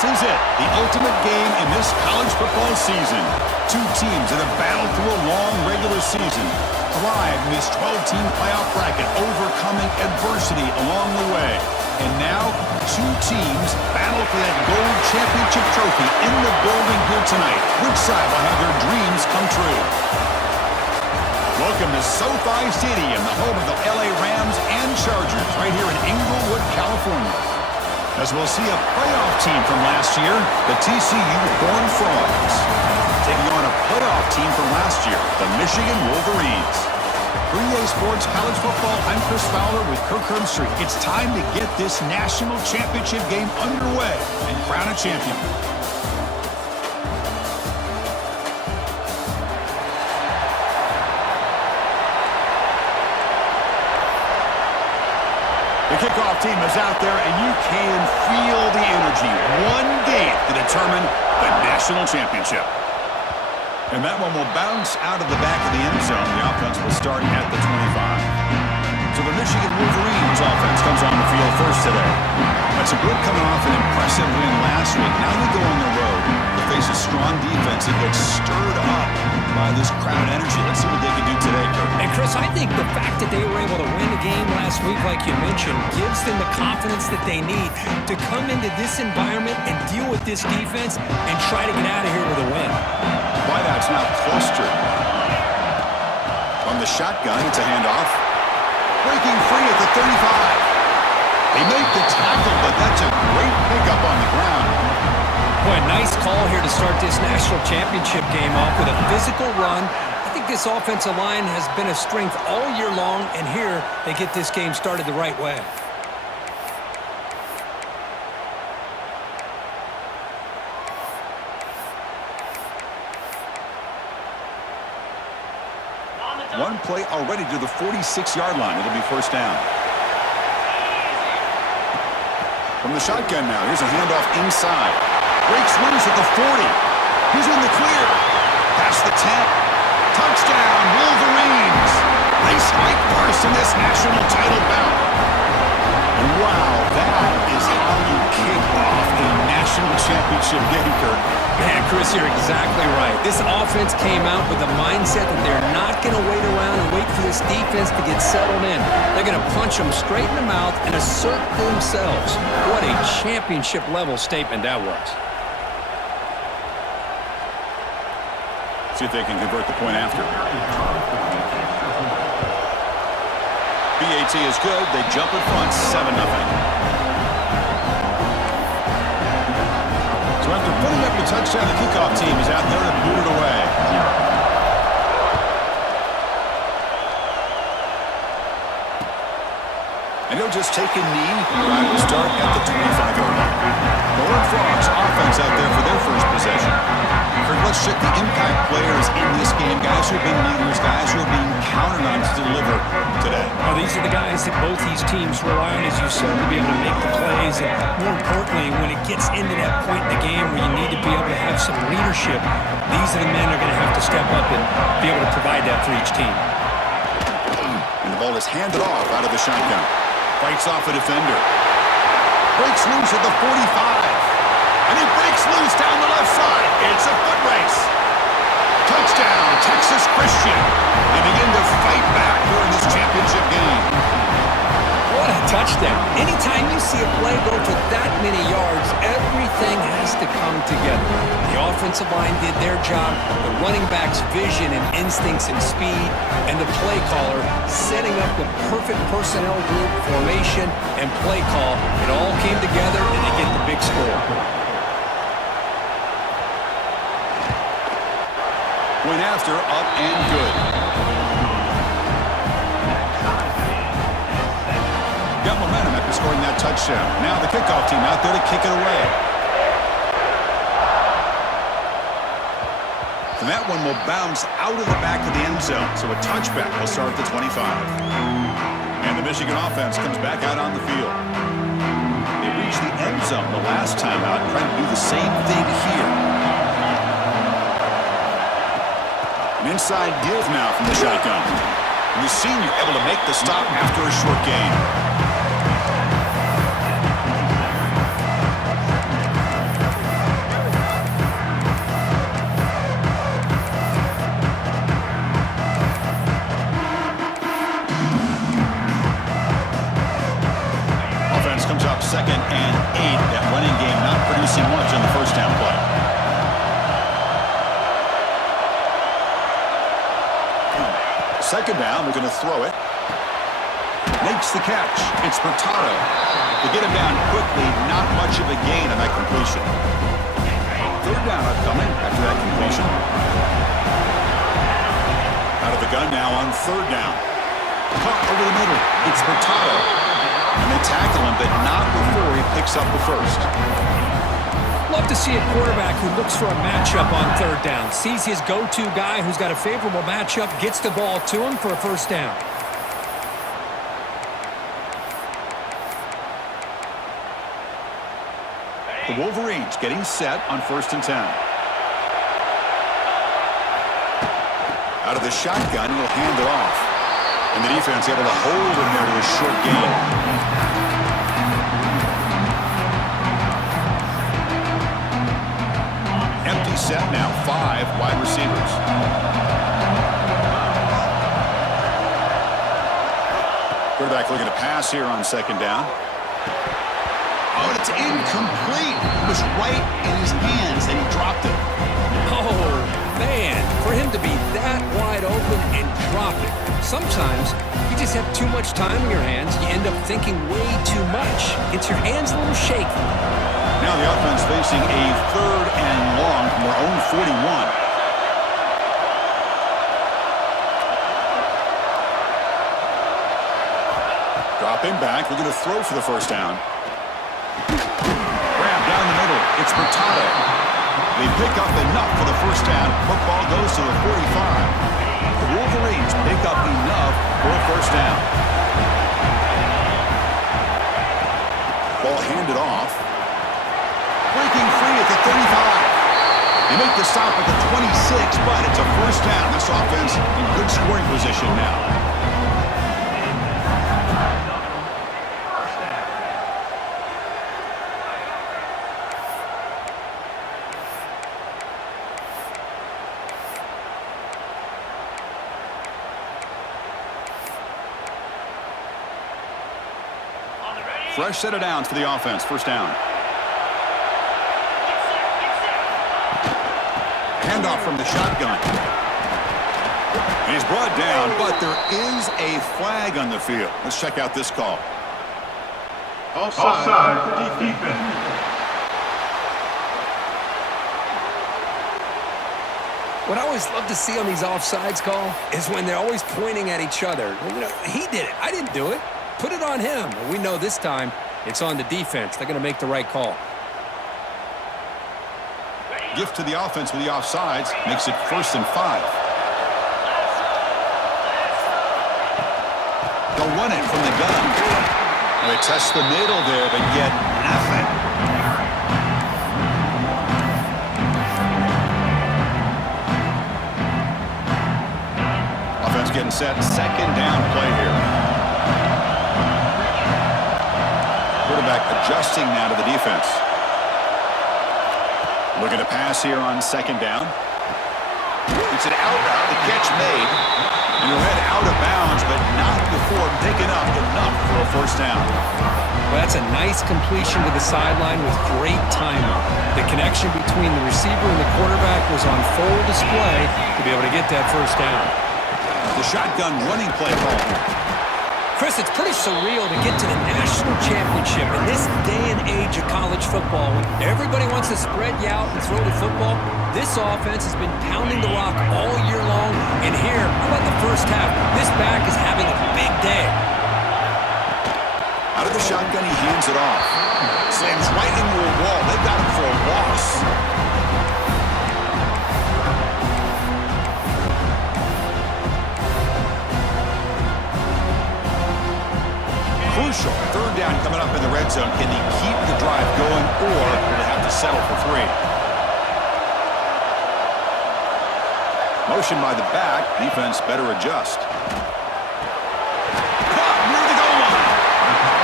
This is it, the ultimate game in this college football season. Two teams that have battled through a long regular season, thrived in this 12-team playoff bracket, overcoming adversity along the way. And now, two teams battle for that gold championship trophy in the building here tonight. Which side will have their dreams come true? Welcome to SoFi Stadium, the home of the LA Rams and Chargers, right here in Inglewood, California. As we'll see a playoff team from last year, the TCU Horned Frogs, taking on a playoff team from last year, the Michigan Wolverines. For EA Sports College Football, I'm Chris Fowler with Kirk Herbstreit. It's time to get this national championship game underway and crown a champion. The kickoff team is out there, and you can feel the energy. One game to determine the national championship. And that one will bounce out of the back of the end zone. The offense will start at the 25. So the Michigan Wolverines offense comes on the field first today. That's a good coming off an impressive win last week. Now they go on the road to face a strong defense that gets stirred up by this crowd energy. Let's see what they can do today, Kirk. And Chris, I think the fact that they were able to win the game last week, like you mentioned, gives them the confidence that they need to come into this environment and deal with this defense and try to get out of here with a win. Wideouts now clustered. On the shotgun, it's a handoff. Breaking free at the 35. They make the tackle, but that's a great pickup on the ground. Boy, nice call here to start this national championship game off with a physical run. I think this offensive line has been a strength all year long, and here they get this game started the right way. One play already to the 46-yard line. It'll be first down. From the shotgun now, here's a handoff inside. Breaks loose at the 40. He's in the clear. Past the 10. Touchdown, Wolverines. They strike first in this national title bout. And wow, that is how you kick off a national championship game, Kirk. Man, Chris, you're exactly right. This offense came out with the mindset that they're not going to wait around and wait for this defense to get settled in. They're going to punch them straight in the mouth and assert themselves. What a championship-level statement that was. See if they can convert the point after. BAT is good. They jump in front, 7-0. So after putting up the touchdown, the kickoff team is out there to boot it away. And he'll just take a knee. Drive will start at the 25-yard line. The Horned Frogs offense out there for their first possession. Let's check the impact players in this game. Guys who have been leaders, guys who are being counted on to deliver today. Well, these are the guys that both these teams rely on, as you said, to be able to make the plays. And more importantly, when it gets into that point in the game where you need to be able to have some leadership, these are the men that are going to have to step up and be able to provide that for each team. And the ball is handed off out of the shotgun. Fights off a defender. Breaks loose at the 45. And he breaks loose down the left side. It's a foot race. Touchdown, Texas Christian. They begin to fight back here in this championship game. What a touchdown. Anytime you see a play go for that many yards, everything has to come together. The offensive line did their job, the running back's vision and instincts and speed, and the play caller setting up the perfect personnel group, formation, and play call. It all came together, and they get the big score. Went after, up and good. Got momentum after scoring that touchdown. Now the kickoff team out there to kick it away. And that one will bounce out of the back of the end zone. So a touchback will start at the 25. And the Michigan offense comes back out on the field. They reached the end zone the last time out, trying to do the same thing here. An inside give now from the shotgun. And the senior able to make the stop after a short gain. up 2nd and 8. That running game not producing much on the first down play. Second down, they're going to throw it. Makes the catch. It's Hurtado. To get him down quickly, not much of a gain on that completion. Third down upcoming after that completion. Out of the gun now on third down. Caught over the middle. It's Hurtado. And they tackle him, but not before he picks up the first. Love to see a quarterback who looks for a matchup on third down. Sees his go-to guy who's got a favorable matchup, gets the ball to him for a first down. The Wolverines getting set on 1st and 10. Out of the shotgun, he'll hand it off. And the defense able to hold him there to a short gain. Empty set now, 5 wide receivers. Quarterback looking to pass here on 2nd down. Oh, and it's incomplete. It was right in his hands, and he dropped it. Oh, man, for him to be that wide open and drop it. Sometimes you just have too much time in your hands. You end up thinking way too much. Gets your hands a little shaky. Now the offense facing a 3rd and long from their own 41. Dropping back, they're going to throw for the first down. Grab down the middle, it's Hurtado. They pick up enough for the first down. Football goes to the 45. The Wolverines pick up enough for a first down. Ball handed off. Breaking free at the 35. They make the stop at the 26, but it's a first down. This offense in good scoring position now. Fresh set of downs for the offense. First down. Handoff from the shotgun. He's brought down, but there is a flag on the field. Let's check out this call. Offside, defense. What I always love to see on these offsides call is when they're always pointing at each other. You know, he did it. I didn't do it. Put it on him. We know this time it's on the defense. They're going to make the right call. Gift to the offense with the offsides. Makes it 1st and 5. They'll run it from the gun. They test the middle there, but get nothing. Offense getting set. 2nd down play here. Quarterback adjusting now to the defense. Looking to pass here on 2nd down. It's an out route. The catch made. And he'll head out of bounds, but not before picking up enough for a first down. Well, that's a nice completion to the sideline with great timing. The connection between the receiver and the quarterback was on full display to be able to get that first down. The shotgun running play call. Chris, it's pretty surreal to get to the national championship in this day and age of college football. When everybody wants to spread you out and throw the football, this offense has been pounding the rock all year long. And here, how about the first half? This back is having a big day. Out of the shotgun, he hands it off. Slams right into a wall. They've got him for a loss. Crucial. 3rd down coming up in the red zone. Can he keep the drive going, or will they have to settle for 3? Motion by the back. Defense better adjust. Caught near the goal line.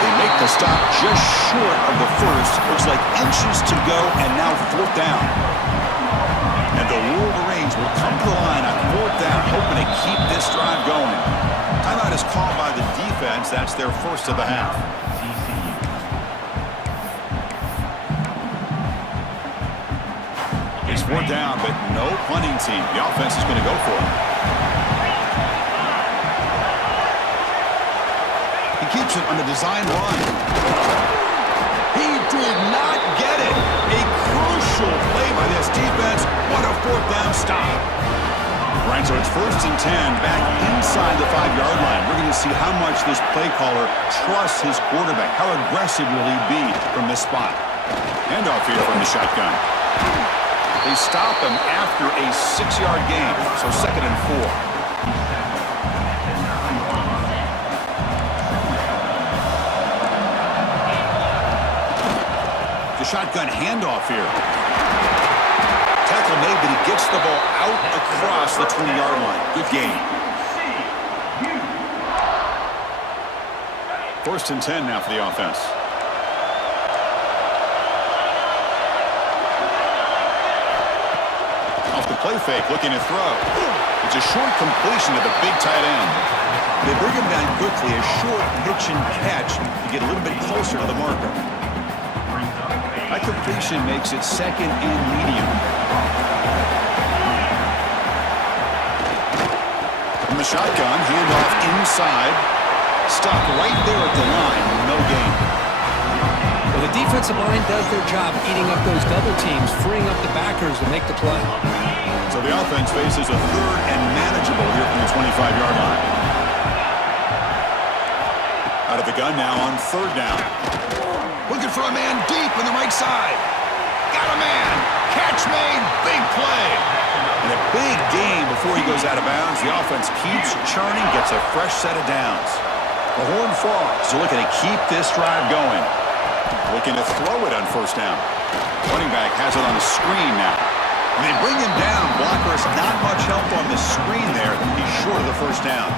They make the stop just short of the first. Looks like inches to go, and now 4th down. And the Wolverines will come to the line on 4th down, hoping to keep this drive going. Timeout is called by the defense. That's their first of the half. 4th down, but no punting team. The offense is going to go for it. He keeps it on the design run. He did not get it. A crucial play by this defense. What a 4th down stop. Right, so it's 1st and 10 back inside the 5-yard line. We're going to see how much this play caller trusts his quarterback. How aggressive will he be from this spot? Handoff here from the shotgun. They stop him after a 6-yard gain, so 2nd and 4. The shotgun handoff here. Tackle made, but he gets the ball out across the 20-yard line. Good game. 1st and 10 now for the offense. Off the play fake, looking to throw. It's a short completion to the big tight end. They bring him down quickly, a short pitch and catch to get a little bit closer to the marker. That completion makes it 2nd and medium. From the shotgun, handoff inside. Stopped right there at the line. No gain. Well, the defensive line does their job eating up those double teams, freeing up the backers to make the play. So the offense faces a 3rd and manageable here from the 25-yard line. Out of the gun now on 3rd down. Looking for a man deep on the right side. Got a man. Catch made. Big play. And a big game before he goes out of bounds. The offense keeps churning, gets a fresh set of downs. The horn falls. They're looking to keep this drive going. Looking to throw it on 1st down. Running back has it on the screen now. When they bring him down, blockers not much help on the screen there. He's short of the 1st down.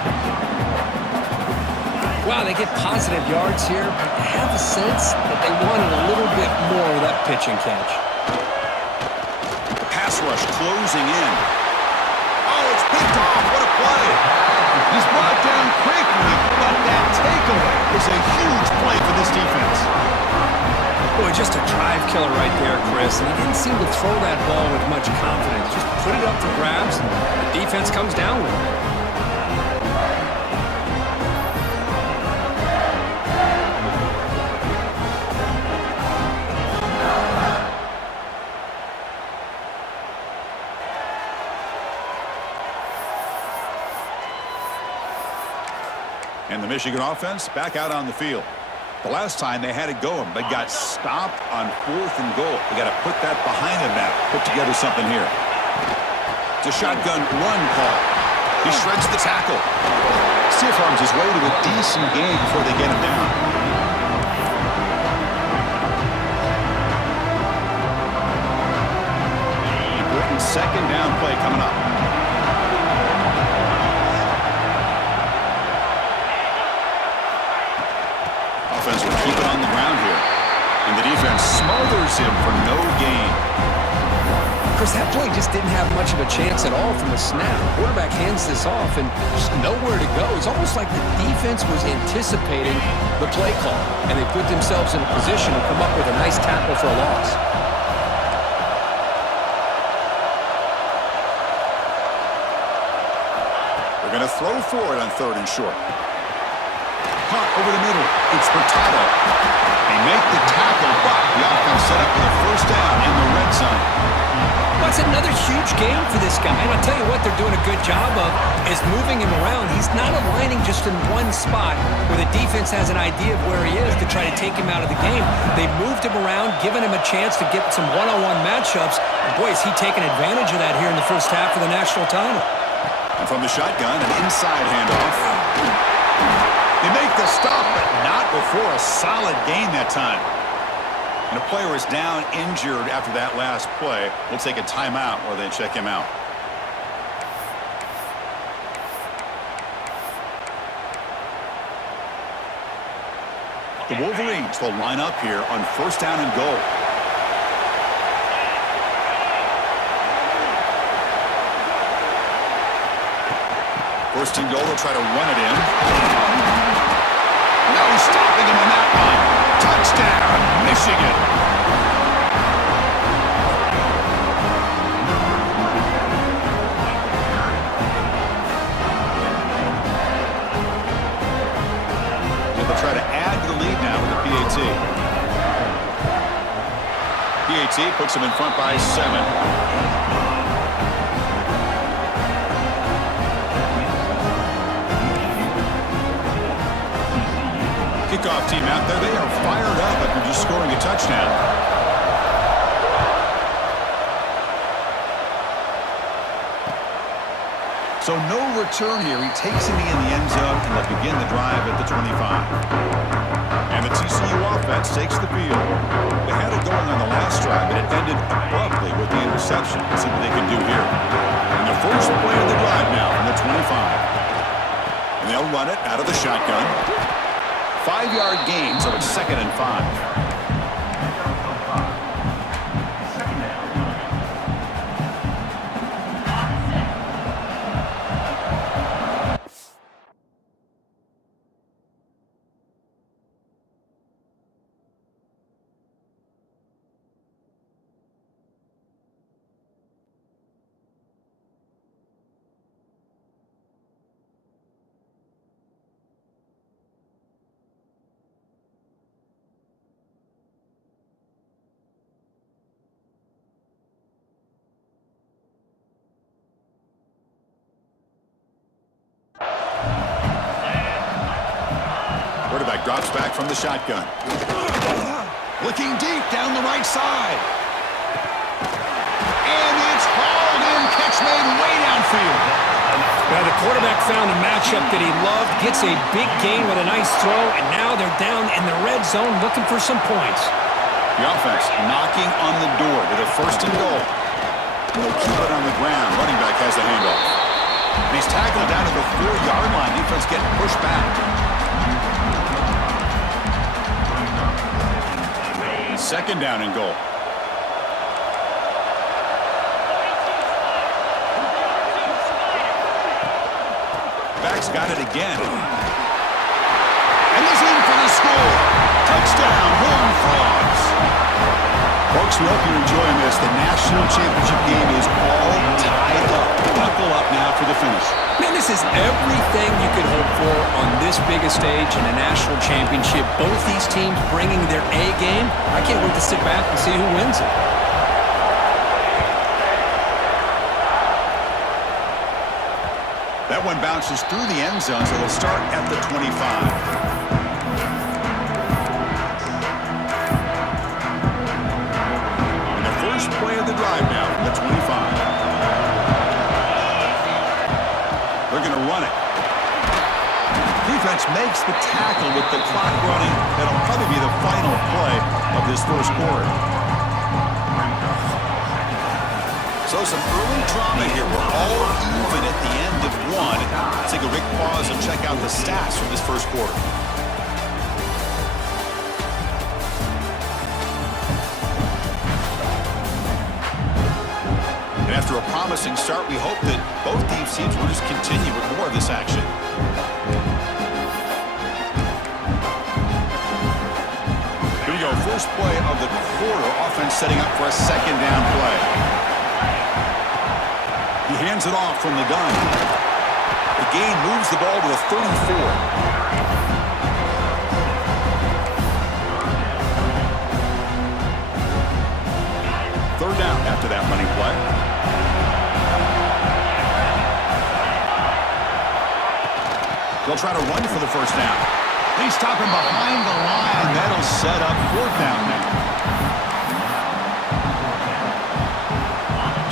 Wow, they get positive yards here, but I have a sense that they wanted a little bit more of that pitch and catch. The pass rush closing in. Oh, it's picked off. What a play. He's brought down quickly, but that takeaway is a huge play for this defense. Boy, just a drive killer right there, Chris. And he didn't seem to throw that ball with much confidence. Just put it up for grabs, and the defense comes down with it. And the Michigan offense back out on the field. The last time they had it going, but got stopped on 4th and goal. They got to put that behind them now. Put together something here. It's a shotgun run call. He shreds the tackle. Stiff arms his way to a decent game before they get him down. Important 2nd down play coming up. Offense will keep it on the ground here. And the defense smothers him for no gain. Chris, that play just didn't have much of a chance at all from the snap. Quarterback hands this off and just nowhere to go. It's almost like the defense was anticipating the play call, and they put themselves in a position to come up with a nice tackle for a loss. They're going to throw for it on 3rd and short. Caught over the middle. It's Furtado. They make the tackle, but the offense set up for the 1st down in the red zone. Well, it's another huge game for this guy. And I'll tell you what they're doing a good job of is moving him around. He's not aligning just in one spot where the defense has an idea of where he is to try to take him out of the game. They've moved him around, given him a chance to get some one-on-one matchups. And boy, is he taking advantage of that here in the 1st half of the national title. And from the shotgun, an inside handoff. They make the stop, but not before a solid gain that time. And a player is down injured after that last play. We'll take a timeout while they check him out. The Wolverines will line up here on 1st down and goal. First and goal, they'll try to run it in. No stopping him on that one. Touchdown, Michigan. they'll try to add to the lead now with the PAT. PAT puts them in front by 7. Kickoff team out there. They are fired up after just scoring a touchdown. So no return here. He takes it in the end zone, and they'll begin the drive at the 25. And the TCU offense takes the field. They had it going on the last drive, but it ended abruptly with the interception. Let's see what they can do here. And the first play of the drive now from the 25. And they'll run it out of the shotgun. 5-yard gain, so it's 2nd and 5. Quarterback drops back from the shotgun. Looking deep down the right side. And it's hauled in. Catch made way downfield. Now the quarterback found a matchup that he loved, gets a big gain with a nice throw, and now they're down in the red zone looking for some points. The offense knocking on the door with a 1st and goal. They'll keep it on the ground. Running back has the handoff. And he's tackled down to the 4-yard line. Defense getting pushed back. 2nd down and goal. Back's got it again. And he's in for the score. Touchdown, Horned Frogs. Folks, we hope you're enjoying this. The national championship game is all tied up. Buckle up now for the finish. Man, this is everything you could hope for on this biggest stage in a national championship. Both these teams bringing their A game. I can't wait to sit back and see who wins it. That one bounces through the end zone, so they'll start at the 25. Play of the drive now from the 25. They're going to run it. Defense makes the tackle with the clock running. That'll probably be the final play of this first quarter. So some early drama here. We're all even at the end of one. Let's take a quick pause and check out the stats from this first quarter. After a promising start, we hope that both these teams will just continue with more of this action. Here we go, first play of the quarter. Offense setting up for a 2nd down play. He hands it off from the gun. The gain moves the ball to the 34. 3rd down after that running play. They'll try to run for the 1st down. They stop him behind the line. That'll set up 4th down now.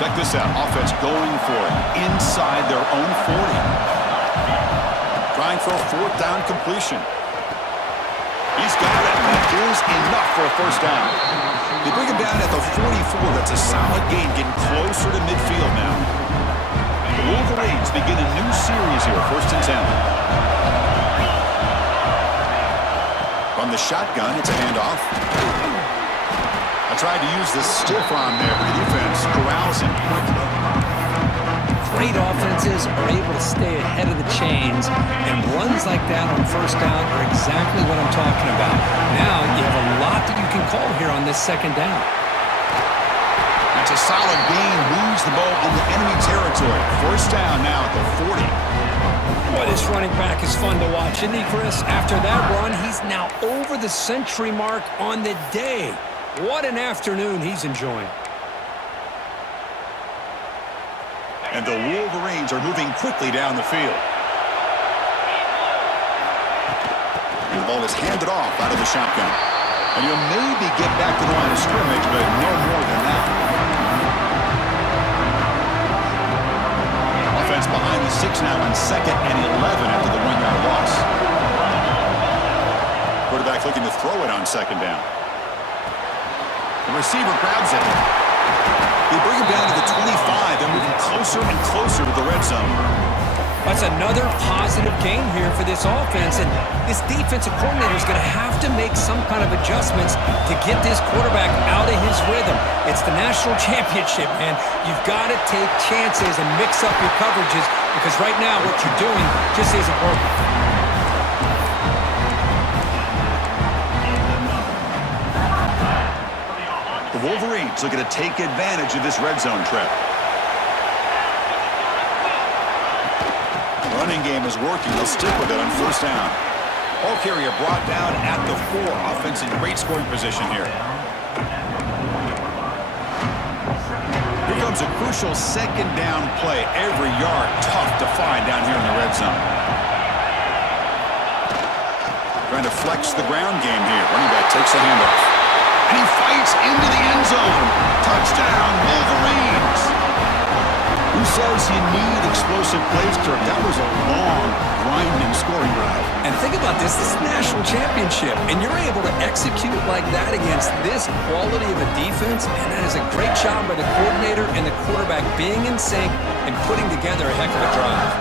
Check this out. Offense going for it inside their own 40. Trying for a 4th down completion. He's got it. That is enough for a 1st down. They bring him down at the 44. That's a solid gain, getting closer to midfield now. The Wolverines begin a new series here, 1st and 10. From the shotgun, it's a handoff. I tried to use the stiff arm there, but the defense corrals him. Great offenses are able to stay ahead of the chains, and runs like that on 1st down are exactly what I'm talking about. Now you have a lot that you can call here on this 2nd down. That's a solid gain, moves the ball into enemy territory. 1st down now at the 40. Boy, this running back is fun to watch, isn't he, Chris? After that run, he's now over the century mark on the day. What an afternoon he's enjoying. And the Wolverines are moving quickly down the field. And the ball is handed off out of the shotgun. And you'll maybe get back to the line of scrimmage, but no more than that. Offense behind the 6 now on 2nd and 11 after the 1-yard loss. Quarterback looking to throw it on 2nd down. The receiver grabs it. They bring him down to the 25 and moving closer and closer to the red zone. That's another positive gain here for this offense, and this defensive coordinator is going to have to make some kind of adjustments to get this quarterback out of his rhythm. It's the national championship, man. You've got to take chances and mix up your coverages because right now what you're doing just isn't working. The Wolverines looking to take advantage of this red zone trip. Running game is working. They'll stick with it on 1st down. Ball carrier brought down at the 4. Offense in great scoring position here. Here comes a crucial 2nd down play. Every yard tough to find down here in the red zone. Trying to flex the ground game here. Running back takes a handoff. And he fights into the end zone. Touchdown, Wolverines. Who says you need explosive plays, Kirk? That was a long, grinding scoring drive. And think about this. This is a national championship, and you're able to execute like that against this quality of a defense, and that is a great job by the coordinator and the quarterback being in sync and putting together a heck of a drive.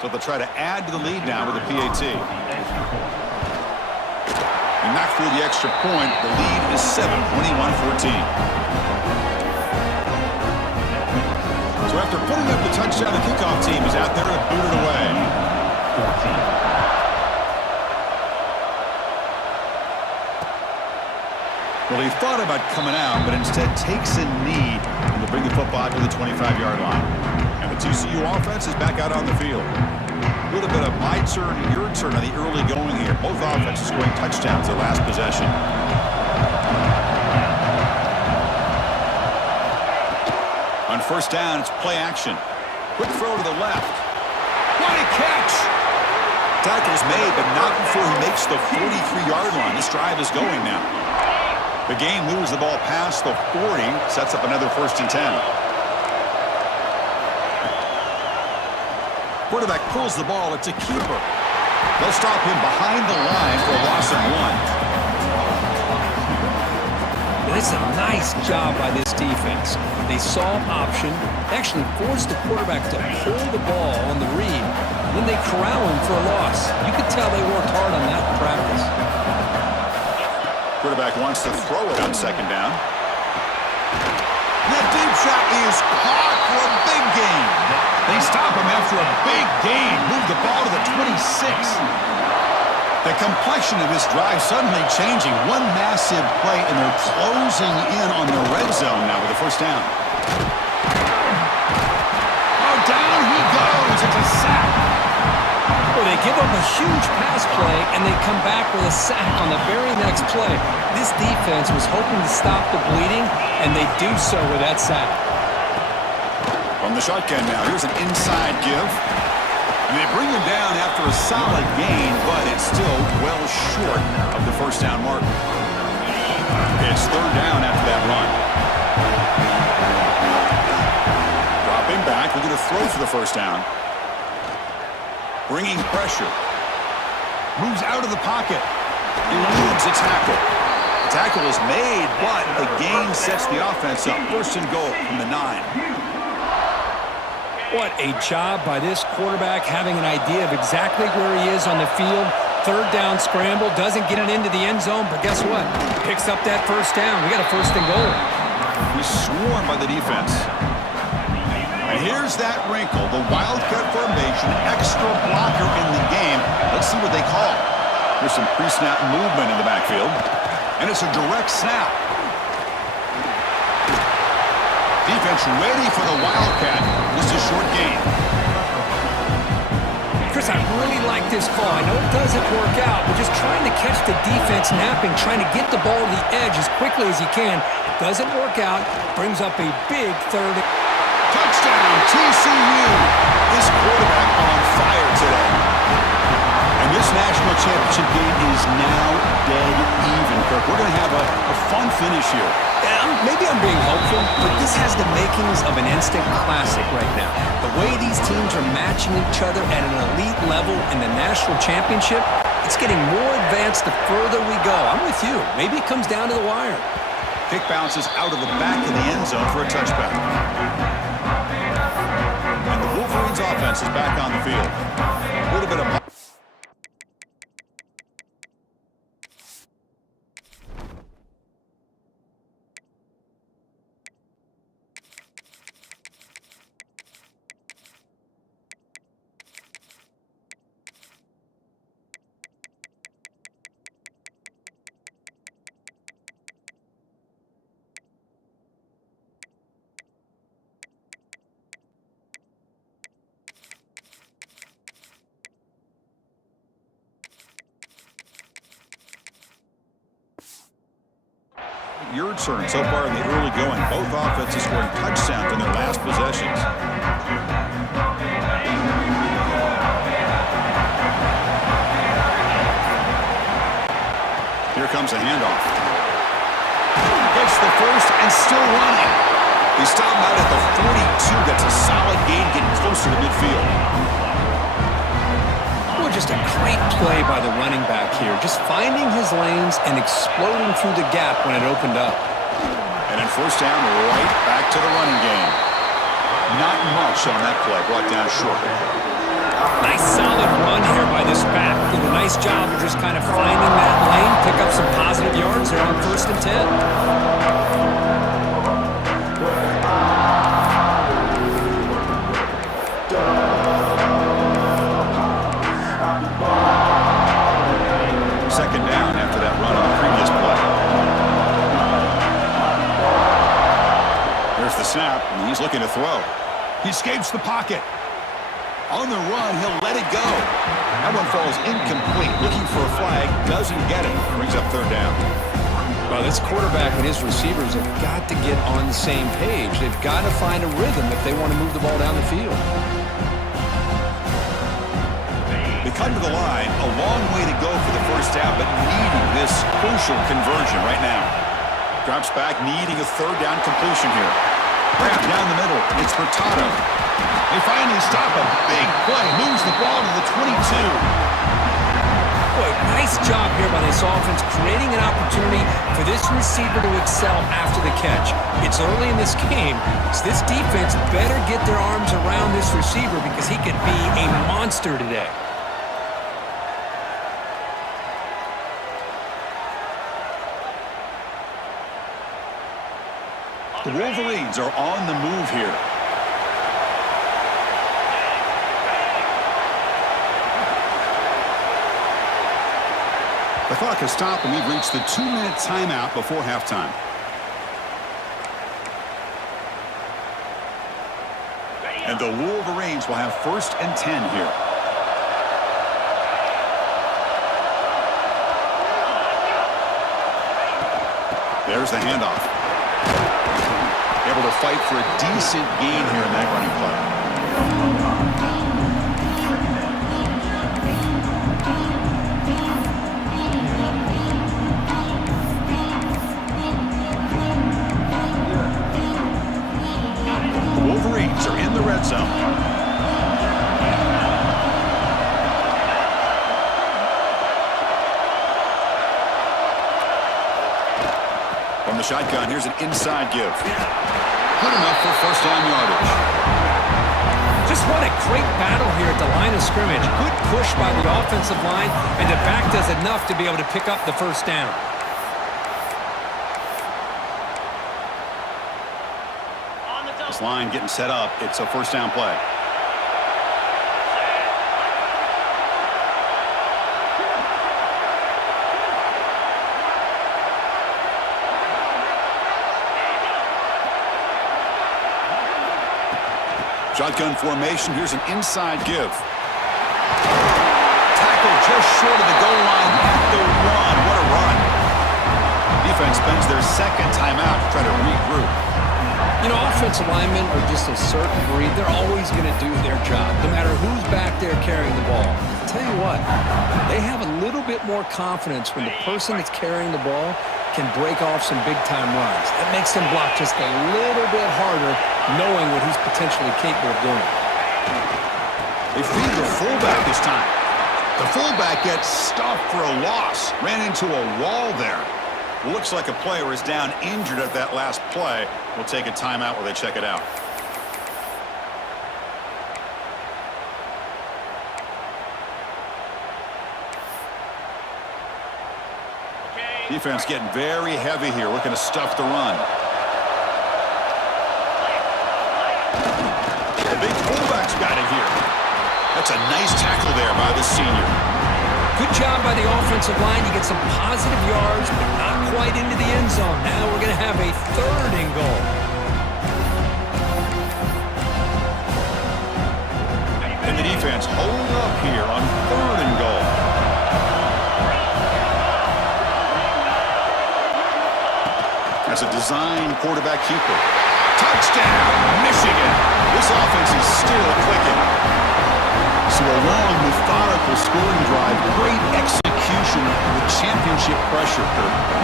So they'll try to add to the lead now with a PAT. And not through the extra point. The lead is 7, 21-14. So after putting up the touchdown, the kickoff team is out there to boot it away. Well, he thought about coming out, but instead takes a knee and will bring the football to the 25-yard line. And the TCU offense is back out on the field. A little bit of my turn, your turn on the early going here. Both offenses scoring touchdowns their last possession. On 1st down, it's play action. Quick throw to the left. What a catch! Tackle's made, but not before he makes the 43-yard line. This drive is going now. The game moves the ball past the 40, sets up another 1st and 10. Quarterback pulls the ball. It's a keeper. They'll stop him behind the line for a loss of 1. This is a nice job by this defense. They saw option, actually forced the quarterback to pull the ball on the read, and then they corral him for a loss. You could tell they worked hard on that in practice. Quarterback wants to throw it on 2nd down. That deep shot is caught for a big gain. They stop him after a big gain. Move the ball to the 26. The complexion of this drive suddenly changing. One massive play, and they're closing in on the red zone now with the 1st down. Oh, down he goes. It's a sack. Well, they give up a huge pass play, and they come back with a sack on the very next play. This defense was hoping to stop the bleeding, and they do so with that sack. From the shotgun now, here's an inside give. And they bring him down after a solid gain, but it's still well short of the 1st down mark. It's 3rd down after that run. Dropping back, looking to throw for the 1st down. Bringing pressure. Moves out of the pocket. Eludes a tackle. The tackle is made, but the gain sets the offense up. 1st and goal from the 9. What a job by this quarterback, having an idea of exactly where he is on the field. 3rd down scramble, doesn't get it into the end zone, but guess what? Picks up that 1st down. We got a 1st and goal. He's swarmed by the defense. And here's that wrinkle, the wildcat formation, extra blocker in the game. Let's see what they call. There's some pre-snap movement in the backfield. And it's a direct snap. defense ready for the Wildcat. Just a short gain. Chris, I really like this call. I know it doesn't work out, but just trying to catch the defense napping, trying to get the ball to the edge as quickly as he can. It doesn't work out. Brings up a big third. Touchdown, TCU. This quarterback on fire today. And this national championship game is now dead even, Kirk. We're going to have a fun finish here. Maybe I'm being hopeful, but this has the makings of an instant classic right now. The way these teams are matching each other at an elite level in the national championship, it's getting more advanced the further we go. I'm with you. Maybe it comes down to the wire. Kick bounces out of the back of the end zone for a touchback. And the Wolverines offense is back on the field. A little bit of... Your turn so far in the early going. Both offenses scoring touchdowns in their last possessions. Here comes a handoff. Gets the first and still running. He stopped out at the 42. That's a solid gain, getting closer to midfield. Just a great play by the running back here. Just finding his lanes and exploding through the gap when it opened up. And in first down, right back to the running game. Not much on that play, brought down short. Nice solid run here by this back. Did a nice job of just kind of finding that lane, pick up some positive yards there on 1st and 10. Second down after that run on the previous play. There's the snap, and he's looking to throw. He escapes the pocket. On the run, he'll let it go. That one falls incomplete. Looking for a flag, doesn't get it. Brings up third down. Well, this quarterback and his receivers have got to get on the same page. They've got to find a rhythm if they want to move the ball down the field. They come to the line, a long way to go for the first down, but needing this crucial conversion right now. Drops back, needing a third down completion here. Wrap down the middle. It's Hurtado. They finally stop a big play. Moves the ball to the 22. Boy, nice job here by this offense, creating an opportunity for this receiver to excel after the catch. It's early in this game, so this defense better get their arms around this receiver because he could be a monster today. The Wolverines are on the move here. The clock has stopped, and we've reached the 2-minute timeout before halftime. And the Wolverines will have 1st and 10 here. There's the handoff. Able to fight for a decent gain here in that running play. The Wolverines are in the red zone. From the shotgun, here's an inside give. Good enough for first down yardage. Just what a great battle here at the line of scrimmage. Good push by the offensive line, and the back does enough to be able to pick up the first down. This line getting set up. It's a first down play. Shotgun formation. Here's an inside give. Tackle just short of the goal line at the 1. What a run. Defense spends their second timeout to try to regroup. You know, offensive linemen are just a certain breed. They're always going to do their job, no matter who's back there carrying the ball. I'll tell you what, they have a little bit more confidence when the person that's carrying the ball can break off some big-time runs. That makes them block just a little bit harder, knowing what he's potentially capable of doing. They feed the fullback this time. The fullback gets stuffed for a loss. Ran into a wall there. Looks like a player is down injured at that last play. We'll take a timeout while they check it out. Defense getting very heavy here, looking to stuff the run. The big fullback's got it here. That's a nice tackle there by the senior. Good job by the offensive line. You get some positive yards, but not quite into the end zone. Now we're going to have a 3rd and goal. And the defense hold up here on 3rd and goal. That's a design quarterback keeper. Touchdown, Michigan. This offense is still clicking. So a long, methodical scoring drive, great execution with championship pressure.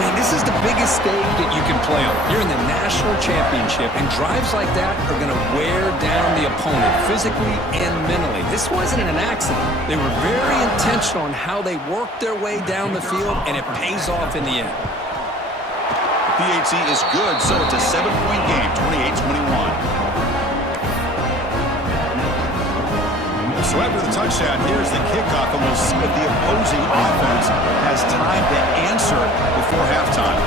Man, this is the biggest stage that you can play on. You're in the national championship, and drives like that are going to wear down the opponent physically and mentally. This wasn't an accident. They were very intentional on how they worked their way down the field, and it pays off in the end. PAT is good, so it's a 7-point game, 28-21. So after the touchdown, here's the kickoff, and we'll see if the opposing offense has time to answer before halftime.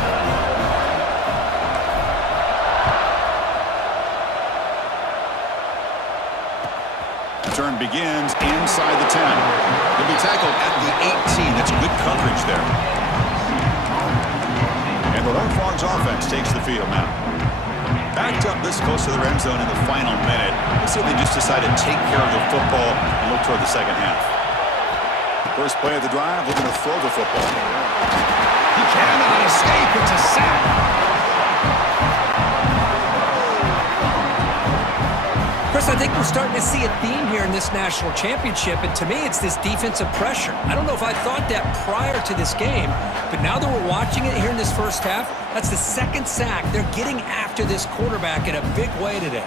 The turn begins inside the 10. He'll be tackled at the 18. That's good coverage there. And the Wolverines offense takes the field now. Backed up this close to the end zone in the final minute. Let's see if they just decide to take care of the football and look toward the second half. First play of the drive, looking to throw the football. He cannot escape. It's a sack. Chris, I think we're starting to see a theme here in this national championship, and to me, it's this defensive pressure. I don't know if I thought that prior to this game, but now that we're watching it here in this first half, that's the 2nd sack. They're getting after this quarterback in a big way today.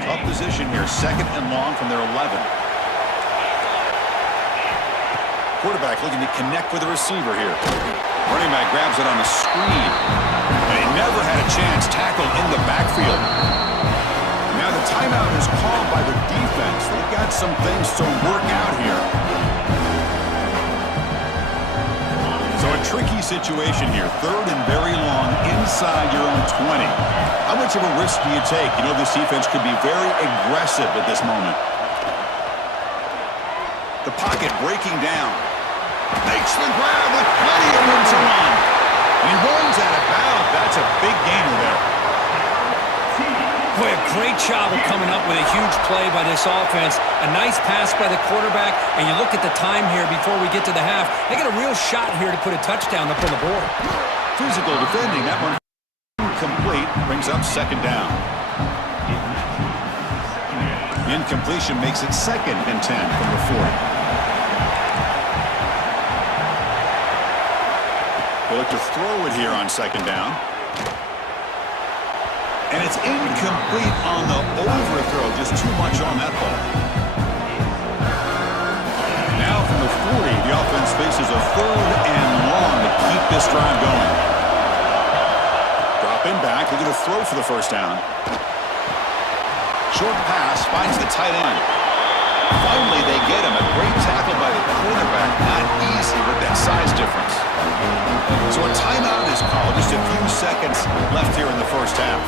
Tough position here, 2nd and long from their 11. Quarterback looking to connect with the receiver here. Running back grabs it on the screen. And he never had a chance, tackled in the backfield. Now the timeout is called by the defense. They've got some things to work out here. So a tricky situation here. 3rd and very long inside your own 20. How much of a risk do you take? You know this defense could be very aggressive at this moment. The pocket breaking down. Makes the grab with plenty of room to run. He runs out of bounds. That's a big gainer there. Boy, a great job of coming up with a huge play by this offense. A nice pass by the quarterback, and you look at the time here before we get to the half. They got a real shot here to put a touchdown up on the board. Physical defending. That one incomplete. Brings up 2nd down. Incompletion makes it 2nd and 10 from the 40. They look to throw it here on 2nd down. And it's incomplete on the overthrow. Just too much on that ball. Now from the 40, the offense faces a 3rd and long to keep this drive going. Dropping back, looking to throw for the 1st down. Short pass finds the tight end. Finally, they get him. A great tackle by the quarterback. Not easy with that size difference. So a timeout is called. Just a few seconds left here in the first half.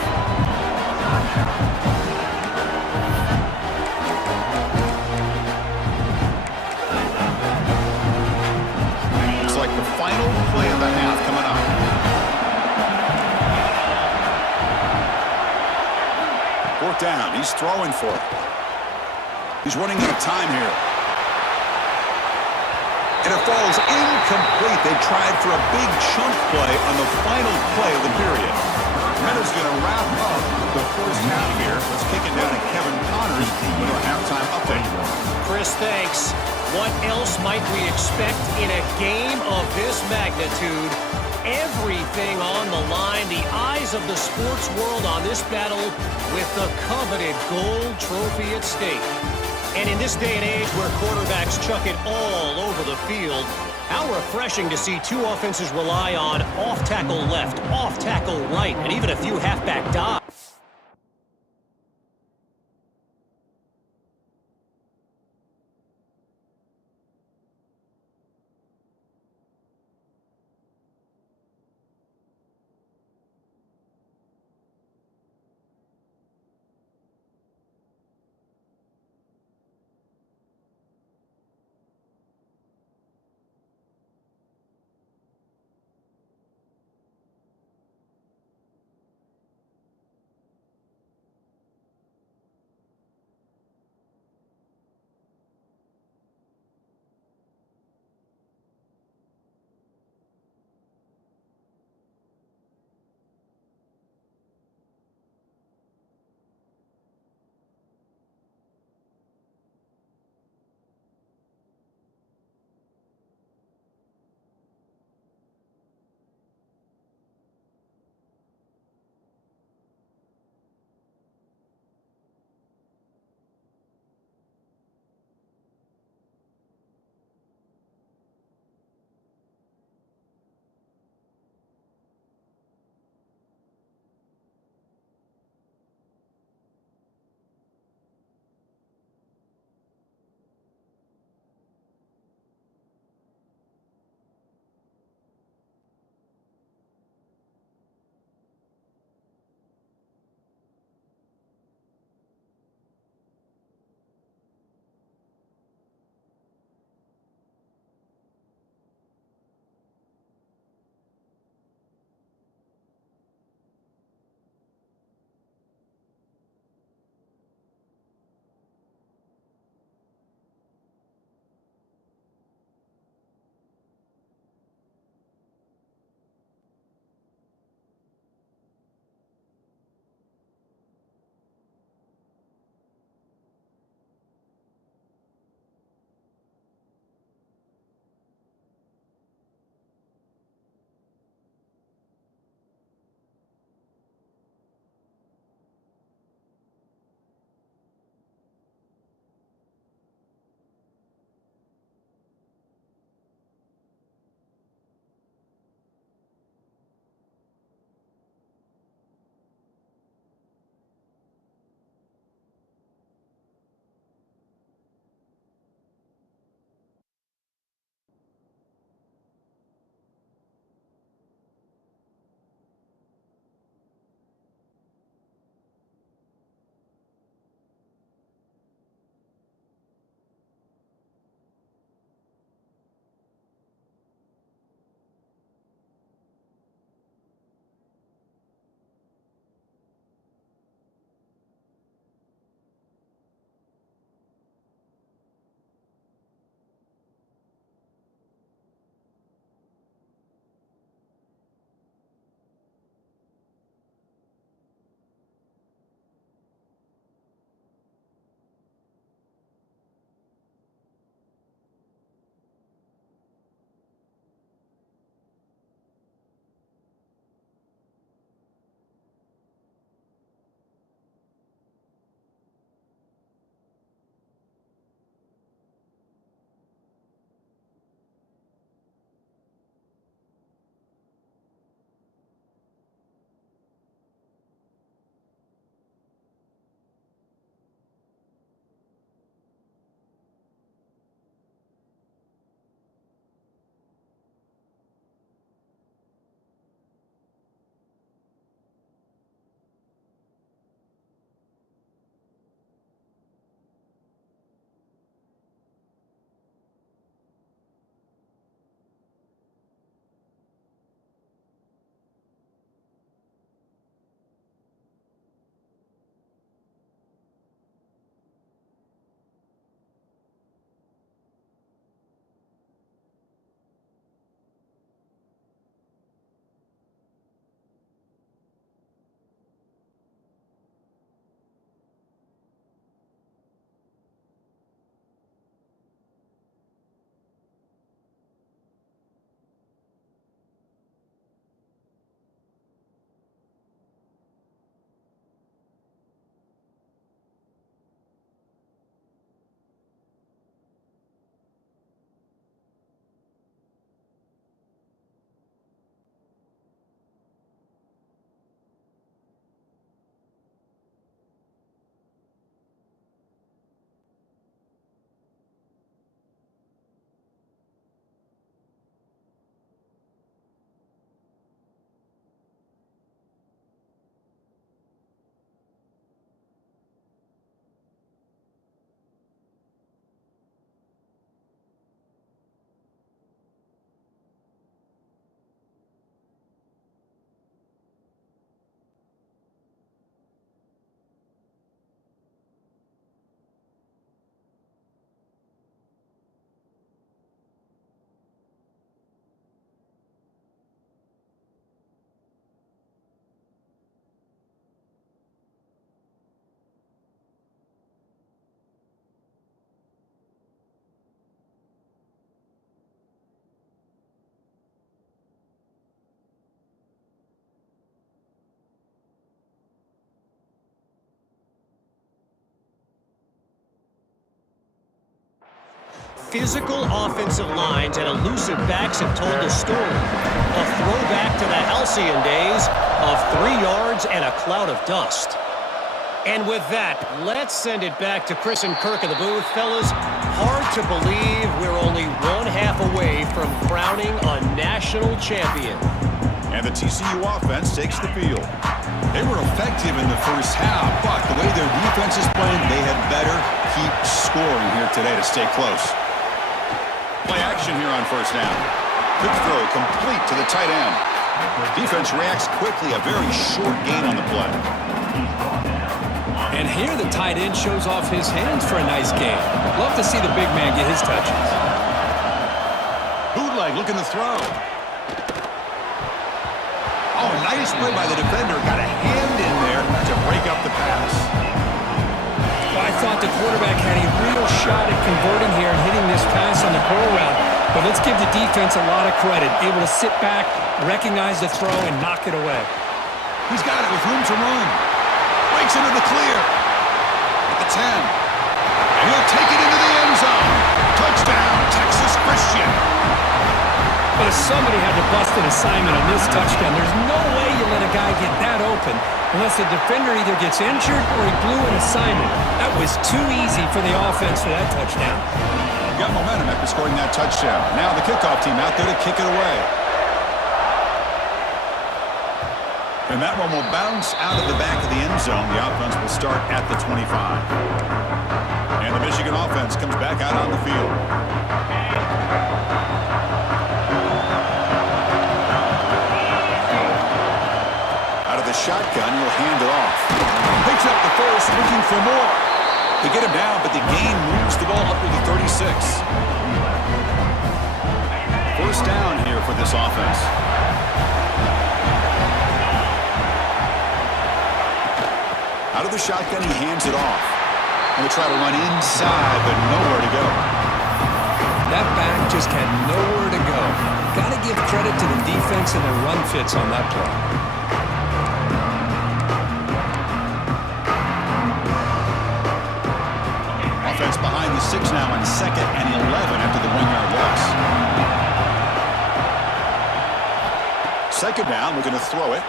fourth down. He's throwing for it. He's running out of time here. And it falls incomplete. They tried for a big chunk play on the final play of the period. That is going to wrap up the first half here. Let's kick it down to Kevin Connors with our halftime update. Chris, thanks. What else might we expect in a game of this magnitude? Everything on the line, the eyes of the sports world on this battle with the coveted gold trophy at stake. And in this day and age where quarterbacks chuck it all over the field, how refreshing to see two offenses rely on off-tackle left, off-tackle right, and even a few halfback dives. physical offensive lines and elusive backs have told the story. A throwback to the halcyon days of 3 yards and a cloud of dust. And with that, let's send it back to Chris and Kirk in the booth. Fellas, hard to believe we're only 1/2 away from crowning a national champion. And the TCU offense takes the field. They were effective in the first half, but the way their defense is playing, they had better keep scoring here today to stay close. Play action here on first down. Quick throw complete to the tight end. Defense reacts quickly, a very short gain on the play. And here the tight end shows off his hands for a nice game. Love to see the big man get his touches. Bootleg looking to throw. Oh, nice play by the defender. Got a hand in there to break up the pass. Well, I thought the quarterback had a real shot at converting here and hitting this pass on the curl route. But let's give the defense a lot of credit. Able to sit back, recognize the throw, and knock it away. He's got it with room to run. Breaks into the clear. At the 10. And he'll take it into the end zone. Touchdown, Texas Christian. But somebody had to bust an assignment on this touchdown. There's no way you let a guy get that open unless the defender either gets injured or he blew an assignment. That was too easy for the offense for that touchdown. Got momentum after scoring that touchdown. Now the kickoff team out there to kick it away. And that one will bounce out of the back of the end zone. The offense will start at the 25. And the Michigan offense comes back out on the field. Out of the shotgun, he'll hand it off. Picks up the first, looking for more. They get him down, but the gain moves the ball up to the 36. First down here for this offense. Out of the shotgun, he hands it off. And they try to run inside, but nowhere to go. That back just had nowhere to go. Got to give credit to the defense and their run fits on that play. Offense behind the 6 now on 2nd and 11 after the 1-yard loss. Second down, we're going to throw it.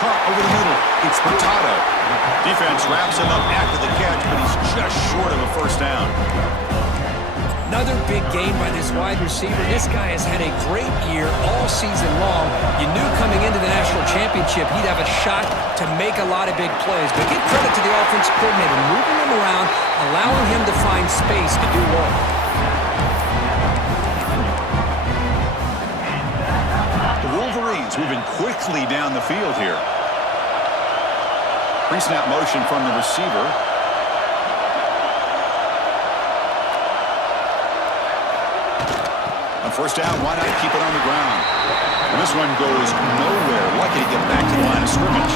Caught over the middle. It's Furtado. Defense wraps him up after the catch, but he's just short of a first down. Another big game by this wide receiver. This guy has had a great year all season long. You knew coming into the national championship he'd have a shot to make a lot of big plays. But give credit to the offensive coordinator, moving him around, allowing him to find space to do work. The Wolverines moving quickly down the field here. Pre-snap motion from the receiver. On first down, why not keep it on the ground? And this one goes nowhere. Lucky to get back to the line of scrimmage.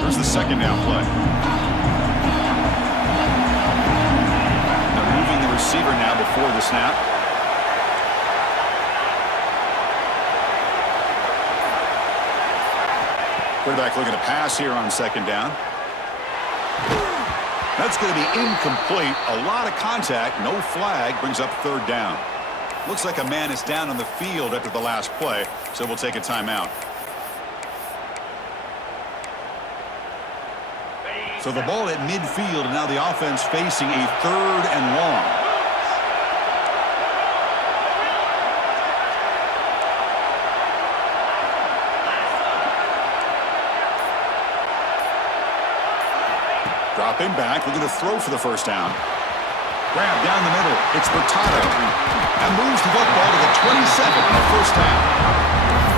There's the second down play. They're moving the receiver now before the snap. Quarterback looking to pass here on second down. That's going to be incomplete. A lot of contact, no flag, brings up third down. Looks like a man is down on the field after the last play, so we'll take a timeout. So the ball at midfield, and now the offense facing a 3rd and long. Dropping back, looking to throw for the first down. Grab down the middle. It's Furtado. And moves the football to the 27 on the first down.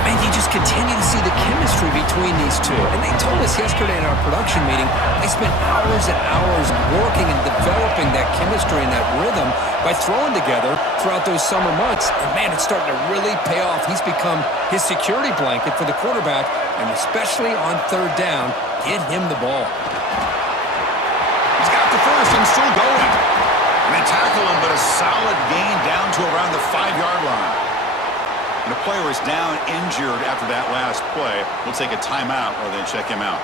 Man, you just continue to see the chemistry between these two. And they told us yesterday in our production meeting, they spent hours and hours working and developing that chemistry and that rhythm by throwing together throughout those summer months. And man, it's starting to really pay off. He's become his security blanket for the quarterback, and especially on third down, get him the ball. He's got the first and still going. And they tackle him, but a solid gain down to around the 5-yard line. And the player is down injured after that last play. We'll take a timeout rather than check him out.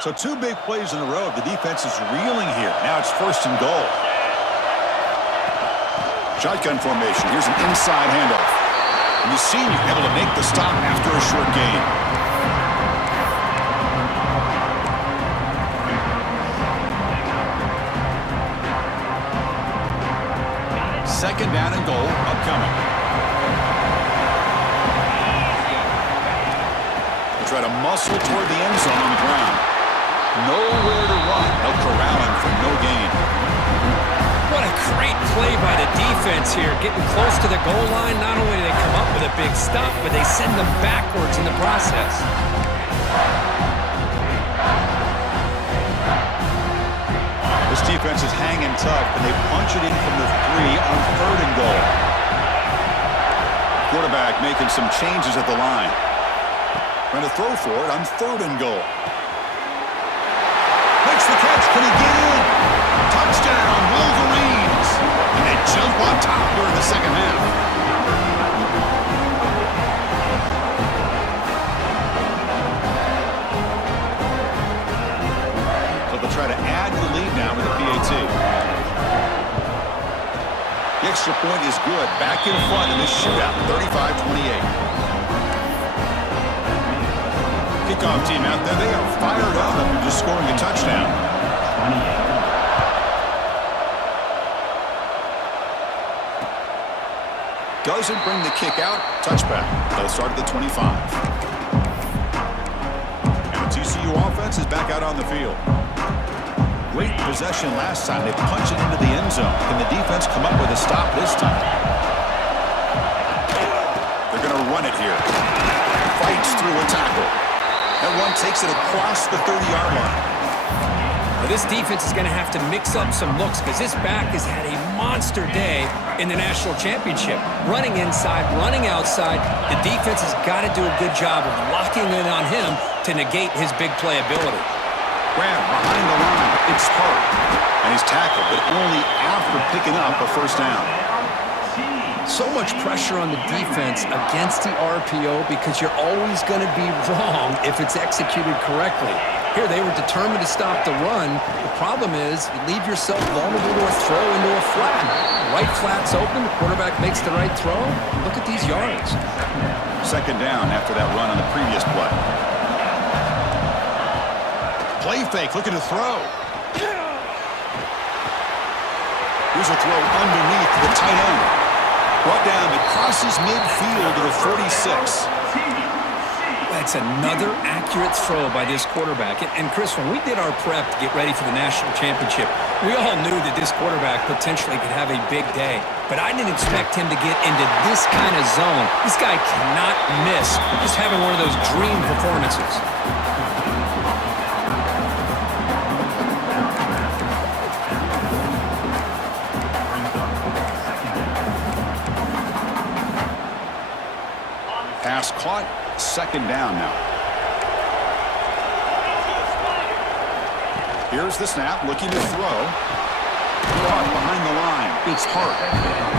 So 2 big plays in a row. The defense is reeling here. Now it's first and goal. Shotgun formation. Here's an inside handoff. And the senior able to make the stop after a short gain. Second down and goal upcoming. They try to muscle toward the end zone on the ground. Nowhere to run. No corralling for no gain. What a great play by the defense here. Getting close to the goal line, not only do they come up with a big stop, but they send them backwards in the process. This defense is hanging tough, and they punch it in from the 3 on third and goal. Quarterback making some changes at the line. Trying to throw for it on third and goal. Makes the catch. Can he get in? Touchdown, Wolverines. And they jump on top during the second half. So they'll try to add the lead now with the PAT. The extra point is good. Back in front in this shootout, 35-28. Kickoff team out there, they are fired up after just scoring a touchdown. Doesn't bring the kick out. Touchback. They'll start at the 25. And the TCU offense is back out on the field. Great possession last time. They punch it into the end zone. Can the defense come up with a stop this time? They're going to run it here. Fights through a tackle. That one takes it across the 30-yard line. Well, this defense is going to have to mix up some looks because this back has had a monster day in the national championship. Running inside, running outside. The defense has got to do a good job of locking in on him to negate his big play ability. Grab behind the line. It's hard. And he's tackled, but only after picking up a first down. So much pressure on the defense against the RPO because you're always going to be wrong if it's executed correctly. Here, they were determined to stop the run. The problem is you leave yourself vulnerable to a throw into a flat. Right flat's open. The quarterback makes the right throw. Look at these yards. Second down after that run on the previous play. Play fake, looking to throw. Here's a throw underneath the tight end. Brought down, it crosses midfield to the 46. That's another accurate throw by this quarterback. And Chris, when we did our prep to get ready for the national championship, we all knew that this quarterback potentially could have a big day. But I didn't expect him to get into this kind of zone. This guy cannot miss. Just having one of those dream performances. Pass caught, second down now. Here's the snap, looking to throw. Caught behind the line. It's Hart.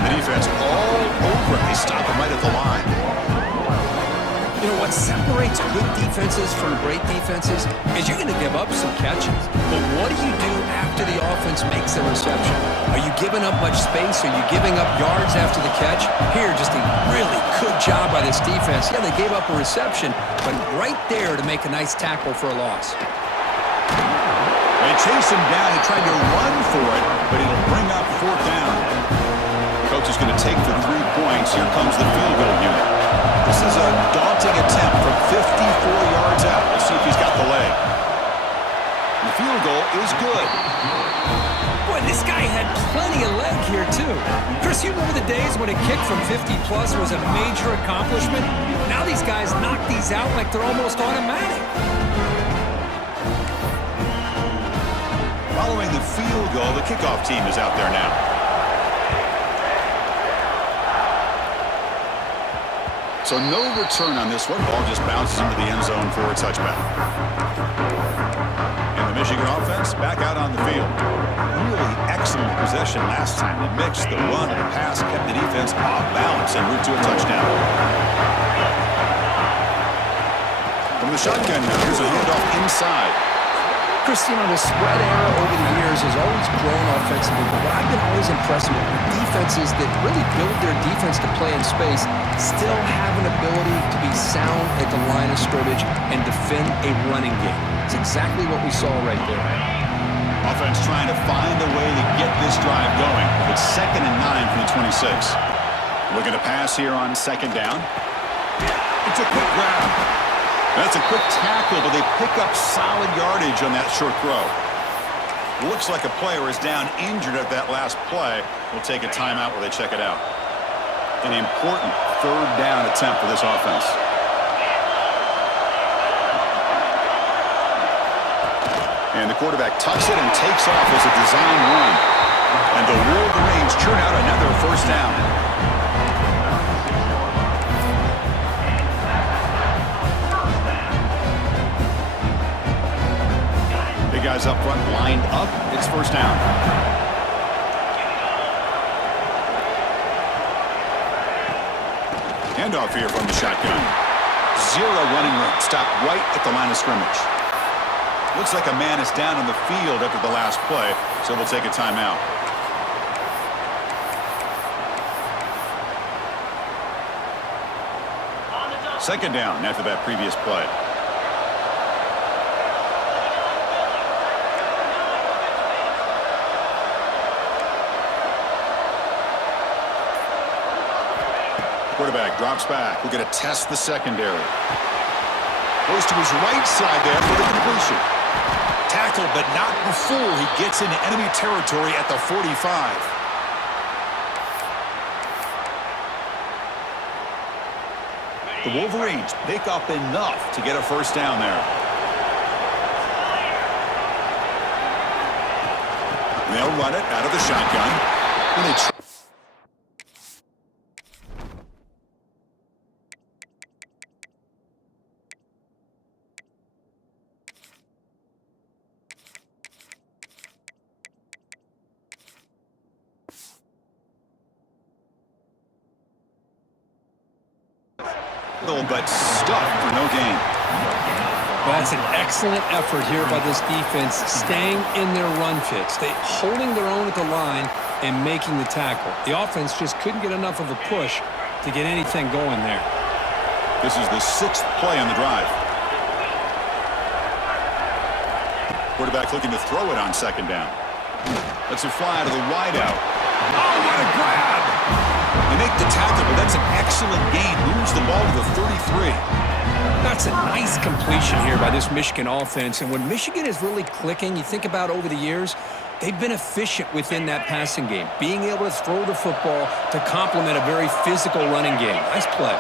The defense all over it. They stop him right at the line. You know, what separates good defenses from great defenses is you're going to give up some catches. But what do you do after the offense makes a reception? Are you giving up much space? Are you giving up yards after the catch? Here, just a really good job by this defense. Yeah, they gave up a reception, but right there to make a nice tackle for a loss. They chase him down. He tried to run for it, but it'll bring up fourth down. Coach is going to take the 3 points. Here comes the field goal unit. This is a daunting attempt from 54 yards out. Let's see if he's got the leg. The field goal is good. Boy, this guy had plenty of leg here, too. Chris, you remember the days when a kick from 50-plus was a major accomplishment? Now these guys knock these out like they're almost automatic. Following the field goal, the kickoff team is out there now. So no return on this one. Ball just bounces into the end zone for a touchback. And the Michigan offense back out on the field. Really excellent possession last time. They mixed the run and the pass, kept the defense off balance en route to a touchdown. From the shotgun now, here's a handoff inside. Chris, you know, the spread era over the years has always grown offensively, but what I've been always impressed with defenses that really build their defense to play in space still have an ability to be sound at the line of scrimmage and defend a running game. It's exactly what we saw right there. Offense trying to find a way to get this drive going. It's 2nd and 9 from the 26. Looking to pass here on 2nd down. It's a quick grab. That's a quick tackle, but they pick up solid yardage on that short throw. Looks like a player is down injured at that last play. We'll take a timeout while they check it out. An important 3rd down attempt for this offense. And the quarterback tucks it and takes off as a design run. And the Wolverines churn out another 1st down. Guys up front lined up. It's 1st down. Handoff here from the shotgun. 0 running room. Stop right at the line of scrimmage. Looks like a man is down on the field after the last play, so we'll take a timeout. Second down after that previous play. Quarterback drops back. We're going to test the secondary. Goes to his right side there for the completion. Tackled, but not before he gets into enemy territory at the 45. The Wolverines pick up enough to get a 1st down there. And they'll run it out of the shotgun. And they but stuffed for no gain. That's an excellent effort here by this defense, staying in their run fits. They holding their own at the line and making the tackle. The offense just couldn't get enough of a push to get anything going there. This is the 6th play on the drive. Quarterback looking to throw it on 2nd down. Let's it fly to the wideout. Oh, what a grab! They make the tackle, but that's an excellent gain. Moves the ball to the 33. That's a nice completion here by this Michigan offense. And when Michigan is really clicking, you think about over the years, they've been efficient within that passing game, being able to throw the football to complement a very physical running game. Nice play.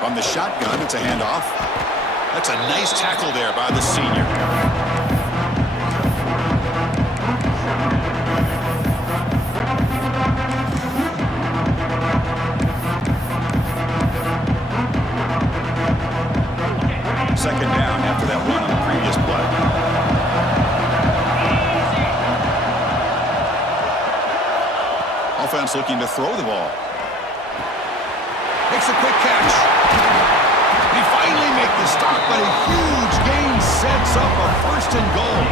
From the shotgun, it's a handoff. That's a nice tackle there by the senior. Second down after that run on the previous play. Offense looking to throw the ball. makes a quick catch. He finally makes the stop, but a huge gain sets up a first and goal.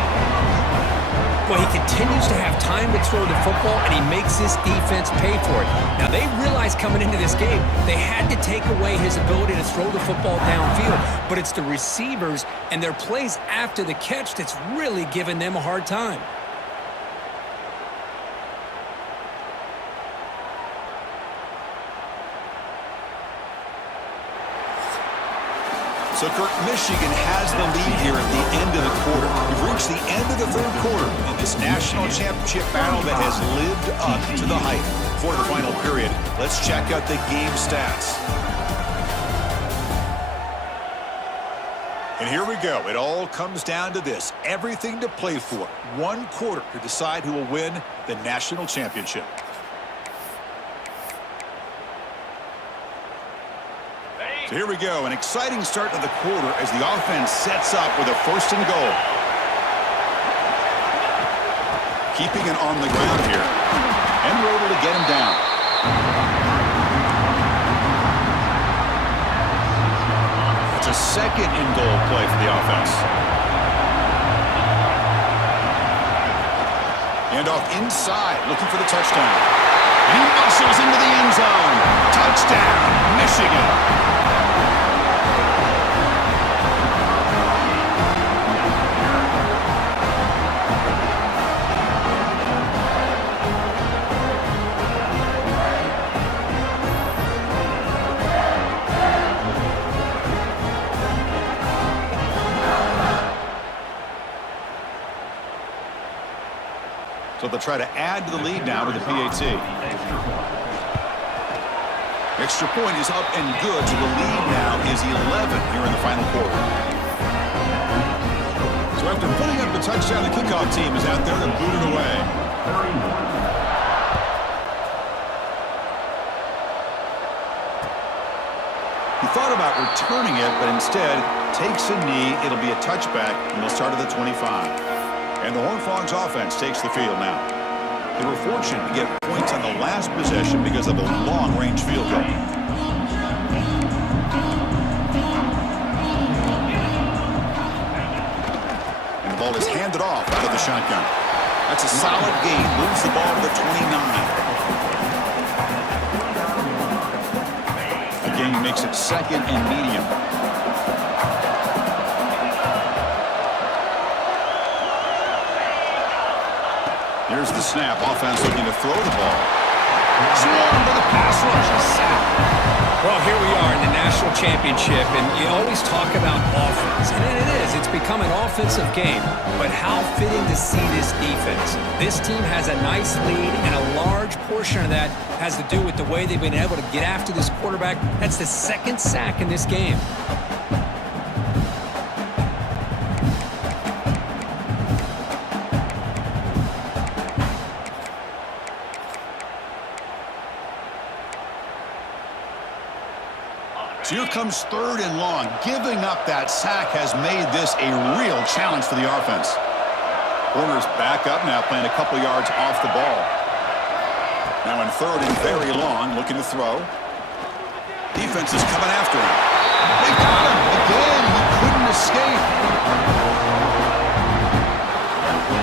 Well, he continues to have time to throw the football, and he makes his defense pay for it. Now, they realized coming into this game, they had to take away his ability to throw the football downfield. But it's the receivers and their plays after the catch that's really giving them a hard time. So, Kirk, Michigan has the lead here at the end of the quarter. We've reached the end of the third quarter in this national championship battle that has lived up to the hype. For the final period, let's check out the game stats. And here we go. It all comes down to this. Everything to play for. One quarter to decide who will win the national championship. So here we go, an exciting start to the quarter as the offense sets up with a first and goal. Keeping it on the ground here. And we're able to get him down. It's a second and goal play for the offense. And off inside, looking for the touchdown. And he muscles into the end zone. Touchdown, Michigan. So they'll try to add to the lead now with the PAT. Extra point is up and good, so the lead now is 11 here in the final quarter. So after putting up the touchdown, the kickoff team is out there to boot it away. He thought about returning it, but instead takes a knee. It'll be a touchback, and they'll start at the 25. And the Horned Frogs offense takes the field now. They were fortunate to get points on the last possession because of a long-range field goal. And the ball is handed off out of the shotgun. That's a solid gain. Moves the ball to the 29. The gain makes it second and medium. Here's the snap. Offense looking to throw the ball. Swarm for the pass rush. A sack. Well, here we are in the national championship, and you always talk about offense. And it is. It's become an offensive game. But how fitting to see this defense. This team has a nice lead, and a large portion of that has to do with the way they've been able to get after this quarterback. That's the second sack in this game. So here comes third and long. Giving up that sack has made this a real challenge for the offense. Corner's back up now, playing a couple yards off the ball. Now in third and very long, looking to throw. Defense is coming after him. They got him again. He couldn't escape.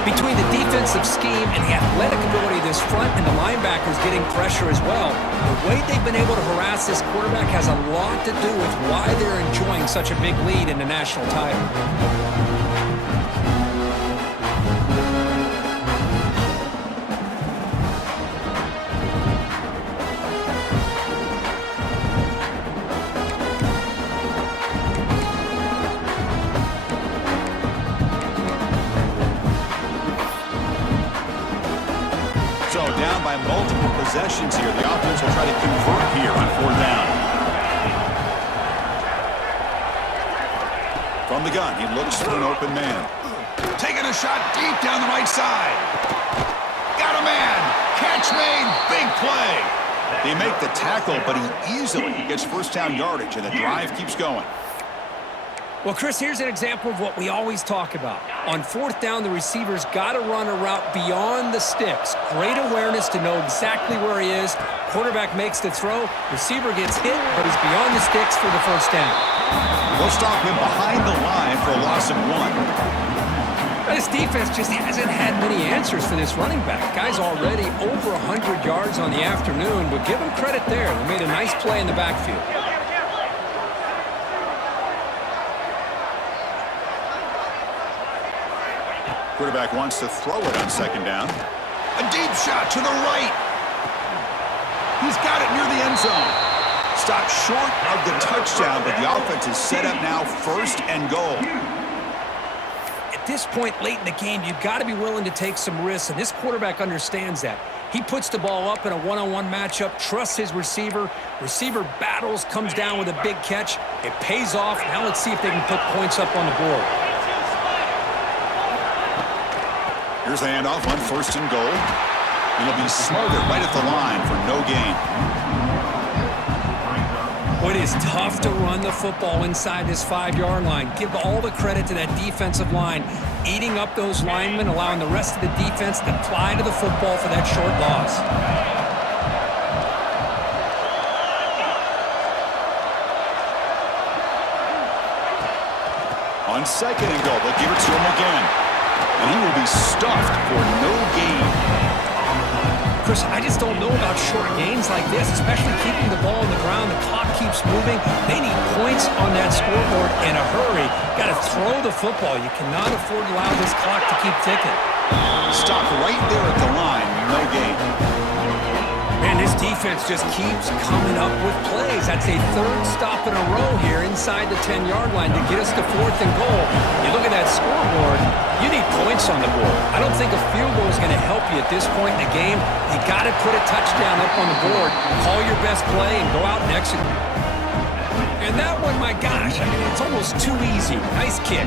Between the defensive scheme and the athletic ability of this front and the linebackers getting pressure as well, the way they've been able to harass this quarterback has a lot to do with why they're enjoying such a big lead in the national title. So down by multiple possessions here. The offense will try to convert here on fourth down. From the gun, he looks for an open man. Taking a shot deep down the right side. Got a man. Catch made. Big play. They make the tackle, but he easily gets first down yardage, and the drive keeps going. Well, Chris, here's an example of what we always talk about. On fourth down, the receiver's got to run a route beyond the sticks. Great awareness to know exactly where he is. Quarterback makes the throw. Receiver gets hit, but he's beyond the sticks for the first down. They'll stop him behind the line for a loss of 1. This defense just hasn't had many answers for this running back. Guy's already over 100 yards on the afternoon, but give him credit there. They made a nice play in the backfield. Quarterback wants to throw it on second down. A deep shot to the right. He's got it near the end zone. Stopped short of the touchdown, but the offense is set up now first and goal. At this point late in the game, you've got to be willing to take some risks, and this quarterback understands that. He puts the ball up in a one-on-one matchup, trusts his receiver. Receiver battles, comes down with a big catch. It pays off. Now let's see if they can put points up on the board. Here's the handoff on first and goal. It'll be smothered right at the line for no gain. It is tough to run the football inside this 5-yard line. Give all the credit to that defensive line, eating up those linemen, allowing the rest of the defense to fly to the football for that short loss. On second and goal, they'll give it to him again. And he will be stuffed for no gain. Chris, I just don't know about short gains like this, especially keeping the ball on the ground. The clock keeps moving. They need points on that scoreboard in a hurry. Got to throw the football. You cannot afford to allow this clock to keep ticking. Stopped right there at the line. No gain. Man, this defense just keeps coming up with plays. That's a third stop in a row here inside the 10-yard line to get us to fourth and goal. You look at that scoreboard, you need points on the board. I don't think a field goal is going to help you at this point in the game. You got to put a touchdown up on the board, call your best play, and go out and execute. And that one, my gosh, I mean, it's almost too easy. Nice kick.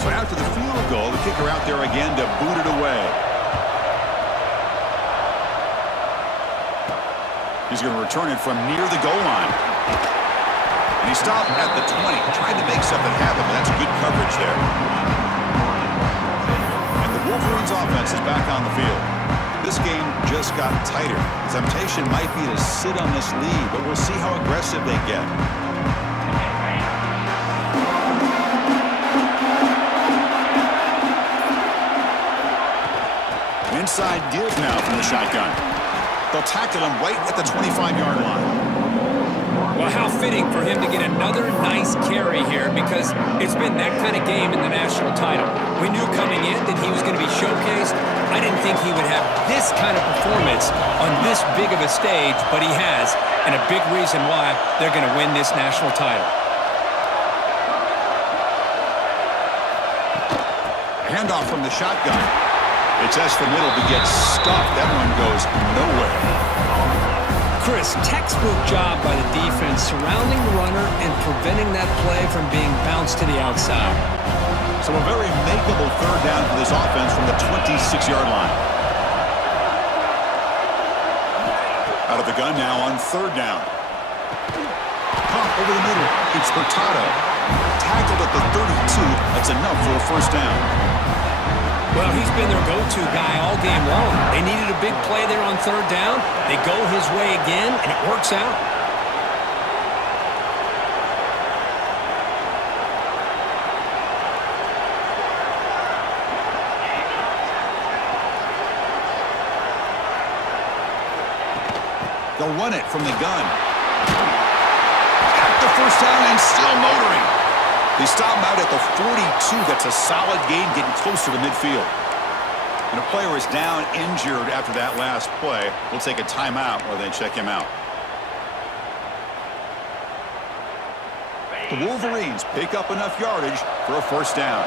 So after the field goal, the kicker out there again to boot it away. He's going to return it from near the goal line. And he stopped at the 20, trying to make something happen, but that's good coverage there. And the Wolverines offense is back on the field. This game just got tighter. The temptation might be to sit on this lead, but we'll see how aggressive they get. Inside give now from the shotgun. They'll tackle him right at the 25-yard line. Well, how fitting for him to get another nice carry here, because it's been that kind of game in the national title. We knew coming in that he was going to be showcased. I didn't think he would have this kind of performance on this big of a stage, but he has, and a big reason why they're going to win this national title. Handoff from the shotgun. It's S for middle to get stuffed. That one goes nowhere. Chris, textbook job by the defense surrounding the runner and preventing that play from being bounced to the outside. So a very makeable third down for this offense from the 26-yard line. Out of the gun now on third down. Pump over the middle. It's Hurtado. Tackled at the 32. That's enough for a first down. Well, he's been their go-to guy all game long. They needed a big play there on third down. They go his way again, and it works out. They'll run it from the gun. Got the first down and still motoring. They stop him out at the 42. That's a solid gain, getting closer to midfield. And a player is down injured after that last play. We'll take a timeout while they check him out. The Wolverines pick up enough yardage for a first down.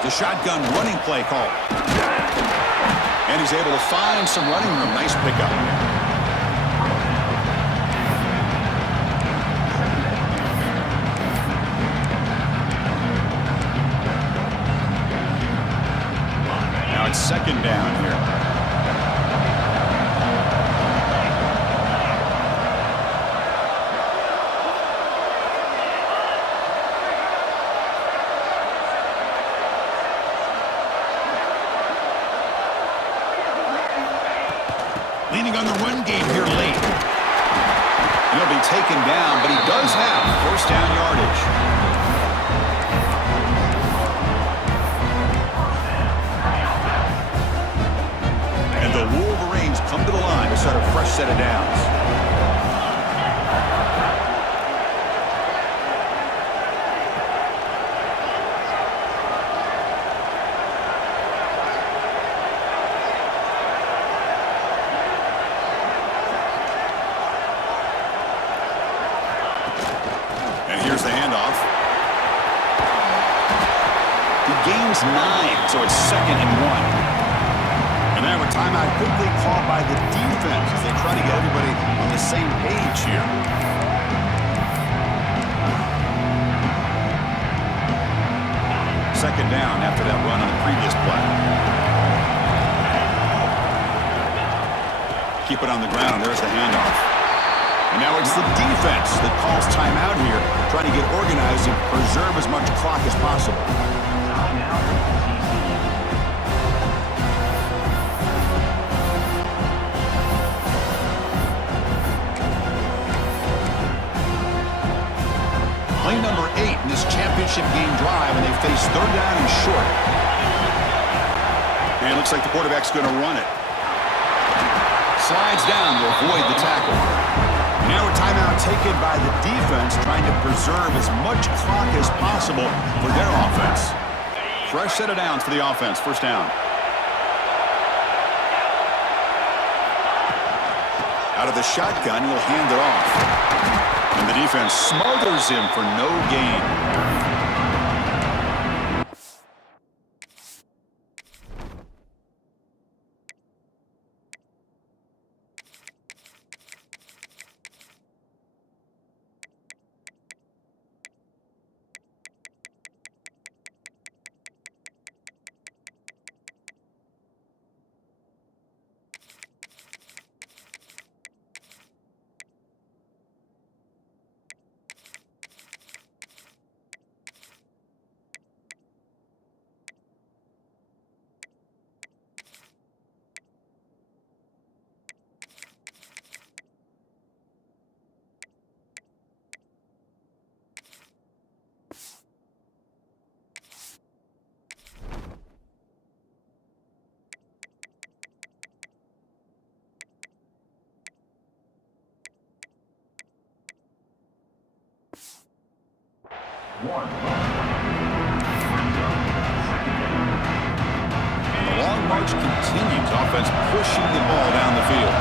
The shotgun running play call. And he's able to find some running room. Nice pickup. Now it's second down here. Leaning on the run game here late. He'll be taken down, but he does have first down yardage. And the Wolverines come to the line to start a fresh set of downs. Here's the handoff. He gains 9, so it's 2nd and 1. And now a timeout quickly called by the defense as they try to get everybody on the same page here. Second down after that run on the previous play. Keep it on the ground. There's the handoff. And now it's the defense that calls timeout here, trying to get organized and preserve as much clock as possible. Play number 8 in this championship game drive, and they face third down and short. And it looks like the quarterback's going to run it. Slides down to avoid the tackle. Now a timeout taken by the defense, trying to preserve as much clock as possible for their offense. Fresh set of downs for the offense. First down. Out of the shotgun, he'll hand it off. And the defense smothers him for no gain. The long march continues. Offense pushing the ball down the field.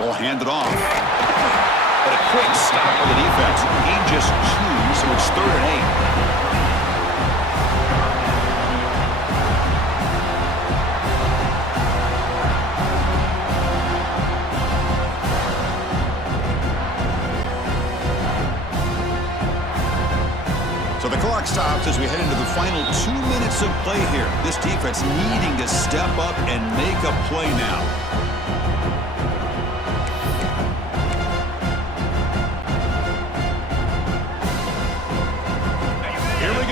Ball handed off. But a quick stop for the defense. He just cues, so it's 3rd and 8. So the clock stops as we head into the final 2 minutes of play here. This defense needing to step up and make a play now.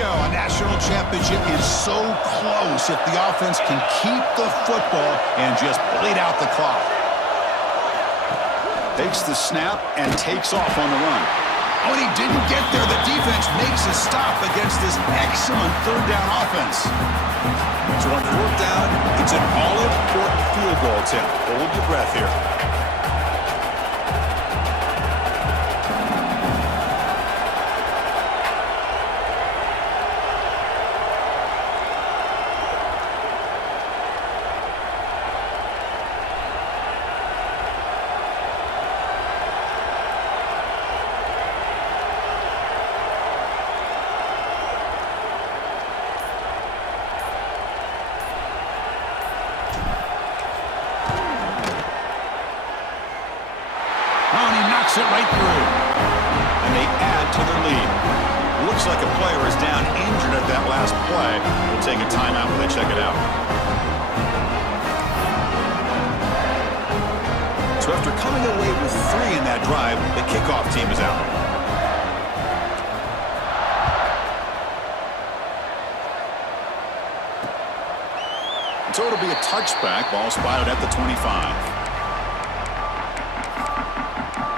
A national championship is so close if the offense can keep the football and just bleed out the clock. Takes the snap and takes off on the run. When he didn't get there, the defense makes a stop against this excellent 3rd down offense. So on 4th down, it's an all-important field goal attempt. Hold your breath here. Looks like a player is down injured at that last play. We'll take a timeout when they check it out. So after coming away with 3 in that drive, the kickoff team is out. So it'll be a touchback. Ball spotted at the 25.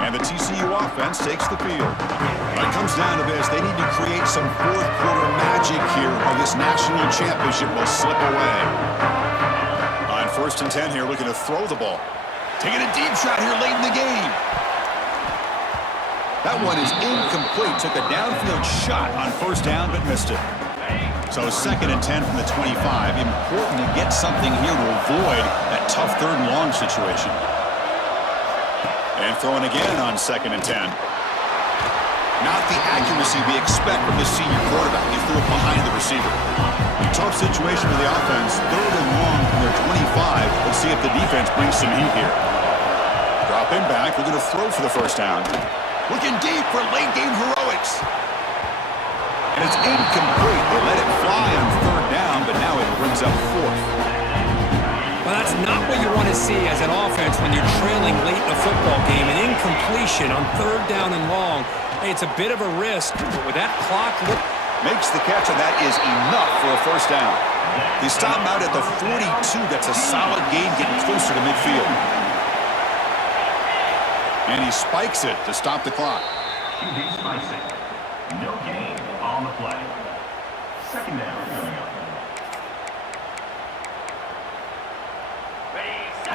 And the TCU offense takes the field. When it comes down to this, they need to create some fourth-quarter magic here, or this national championship will slip away. On 1st and 10 here, looking to throw the ball. Taking a deep shot here late in the game. That one is incomplete. Took a downfield shot on 1st down, but missed it. So 2nd and 10 from the 25. Important to get something here to avoid that tough 3rd and long situation. And throwing again on 2nd and 10. Not the accuracy we expect from the senior quarterback. He threw it behind the receiver. Tough situation for the offense. 3rd and long from their 25. Let's see if the defense brings some heat here. Dropping back. We're going to throw for the 1st down. Looking deep for late game heroics. And it's incomplete. They let it fly on 3rd down, but now it brings up 4th. Well, that's not what you want to see as an offense when you're trailing late in a football game. An incompletion on 3rd down and long. Hey, it's a bit of a risk, but with that clock... Makes the catch, and that is enough for a 1st down. They stop him out at the 42. That's a solid gain, getting closer to midfield. And he spikes it to stop the clock. QB spikes it. No gain on the play. 2nd down coming up.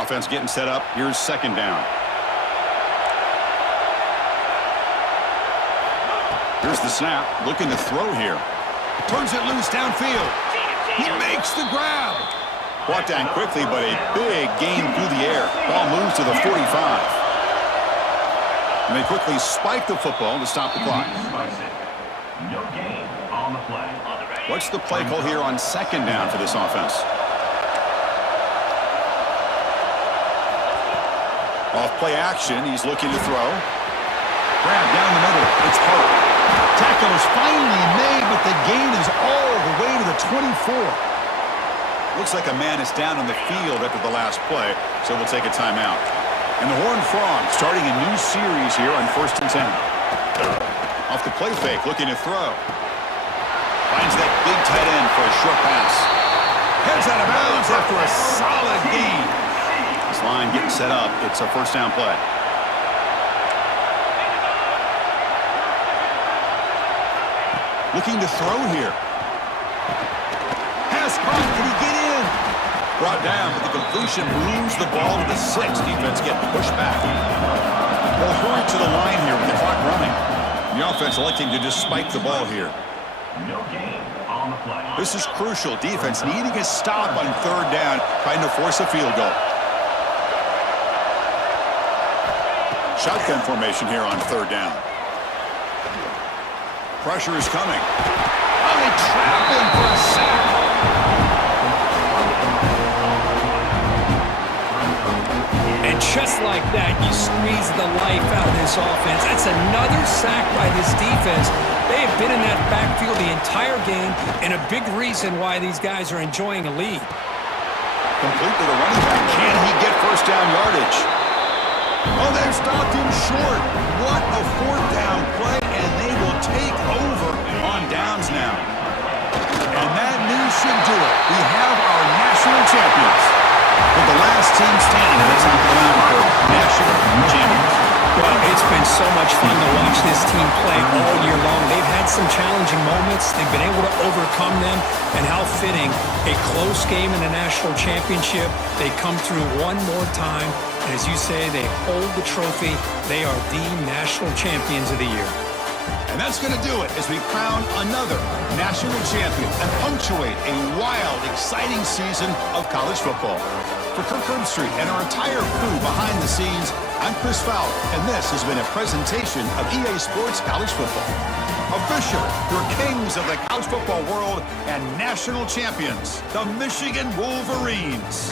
Offense getting set up. Here's 2nd down. Here's the snap. Looking to throw here. Turns it loose downfield. He makes the grab. Brought down quickly, but a big gain through the air. Ball moves to the 45. And they quickly spike the football to stop the clock. No gain on the play. What's the play call here on 2nd down for this offense? Off play action, he's looking to throw. Grab down the middle, it's Hart. Tackle is finally made, but the gain is all the way to the 24. Looks like a man is down on the field after the last play, so we'll take a timeout. And the Horned Frogs starting a new series here on 1st and 10. Off the play fake, looking to throw. Finds that big tight end for a short pass. Heads out of bounds after a solid gain. This line getting set up. It's a 1st down play. Looking to throw here. Pass caught. Can he get in? Brought down, but the completion moves the ball to the 6. Defense getting pushed back. Well, hurry to the line here with the clock running. The offense electing to just spike the ball here. No gain on the play. This is crucial. Defense needing a stop on 3rd down, trying to force a field goal. Shotgun formation here on 3rd down. Pressure is coming. Oh, they trap him for a sack. And just like that, you squeeze the life out of this offense. That's another sack by this defense. They have been in that backfield the entire game, and a big reason why these guys are enjoying a lead. Complete to the running back. Can he get 1st down yardage? Oh, they've stopped him short. What a 4th down play, and they will take over on downs now. And that news should do it. We have our national champions. With the last team standing at the top of the mountain for national champions. Well, it's been so much fun to watch this team play all year long. They've had some challenging moments. They've been able to overcome them. And how fitting, a close game in the national championship. They come through one more time. And as you say, they hold the trophy. They are the national champions of the year. And that's going to do it as we crown another national champion and punctuate a wild, exciting season of college football. For Kirk Herbstreit and our entire crew behind the scenes, I'm Chris Fowler, and this has been a presentation of EA Sports College Football. Officially, your kings of the college football world and national champions, the Michigan Wolverines.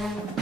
it.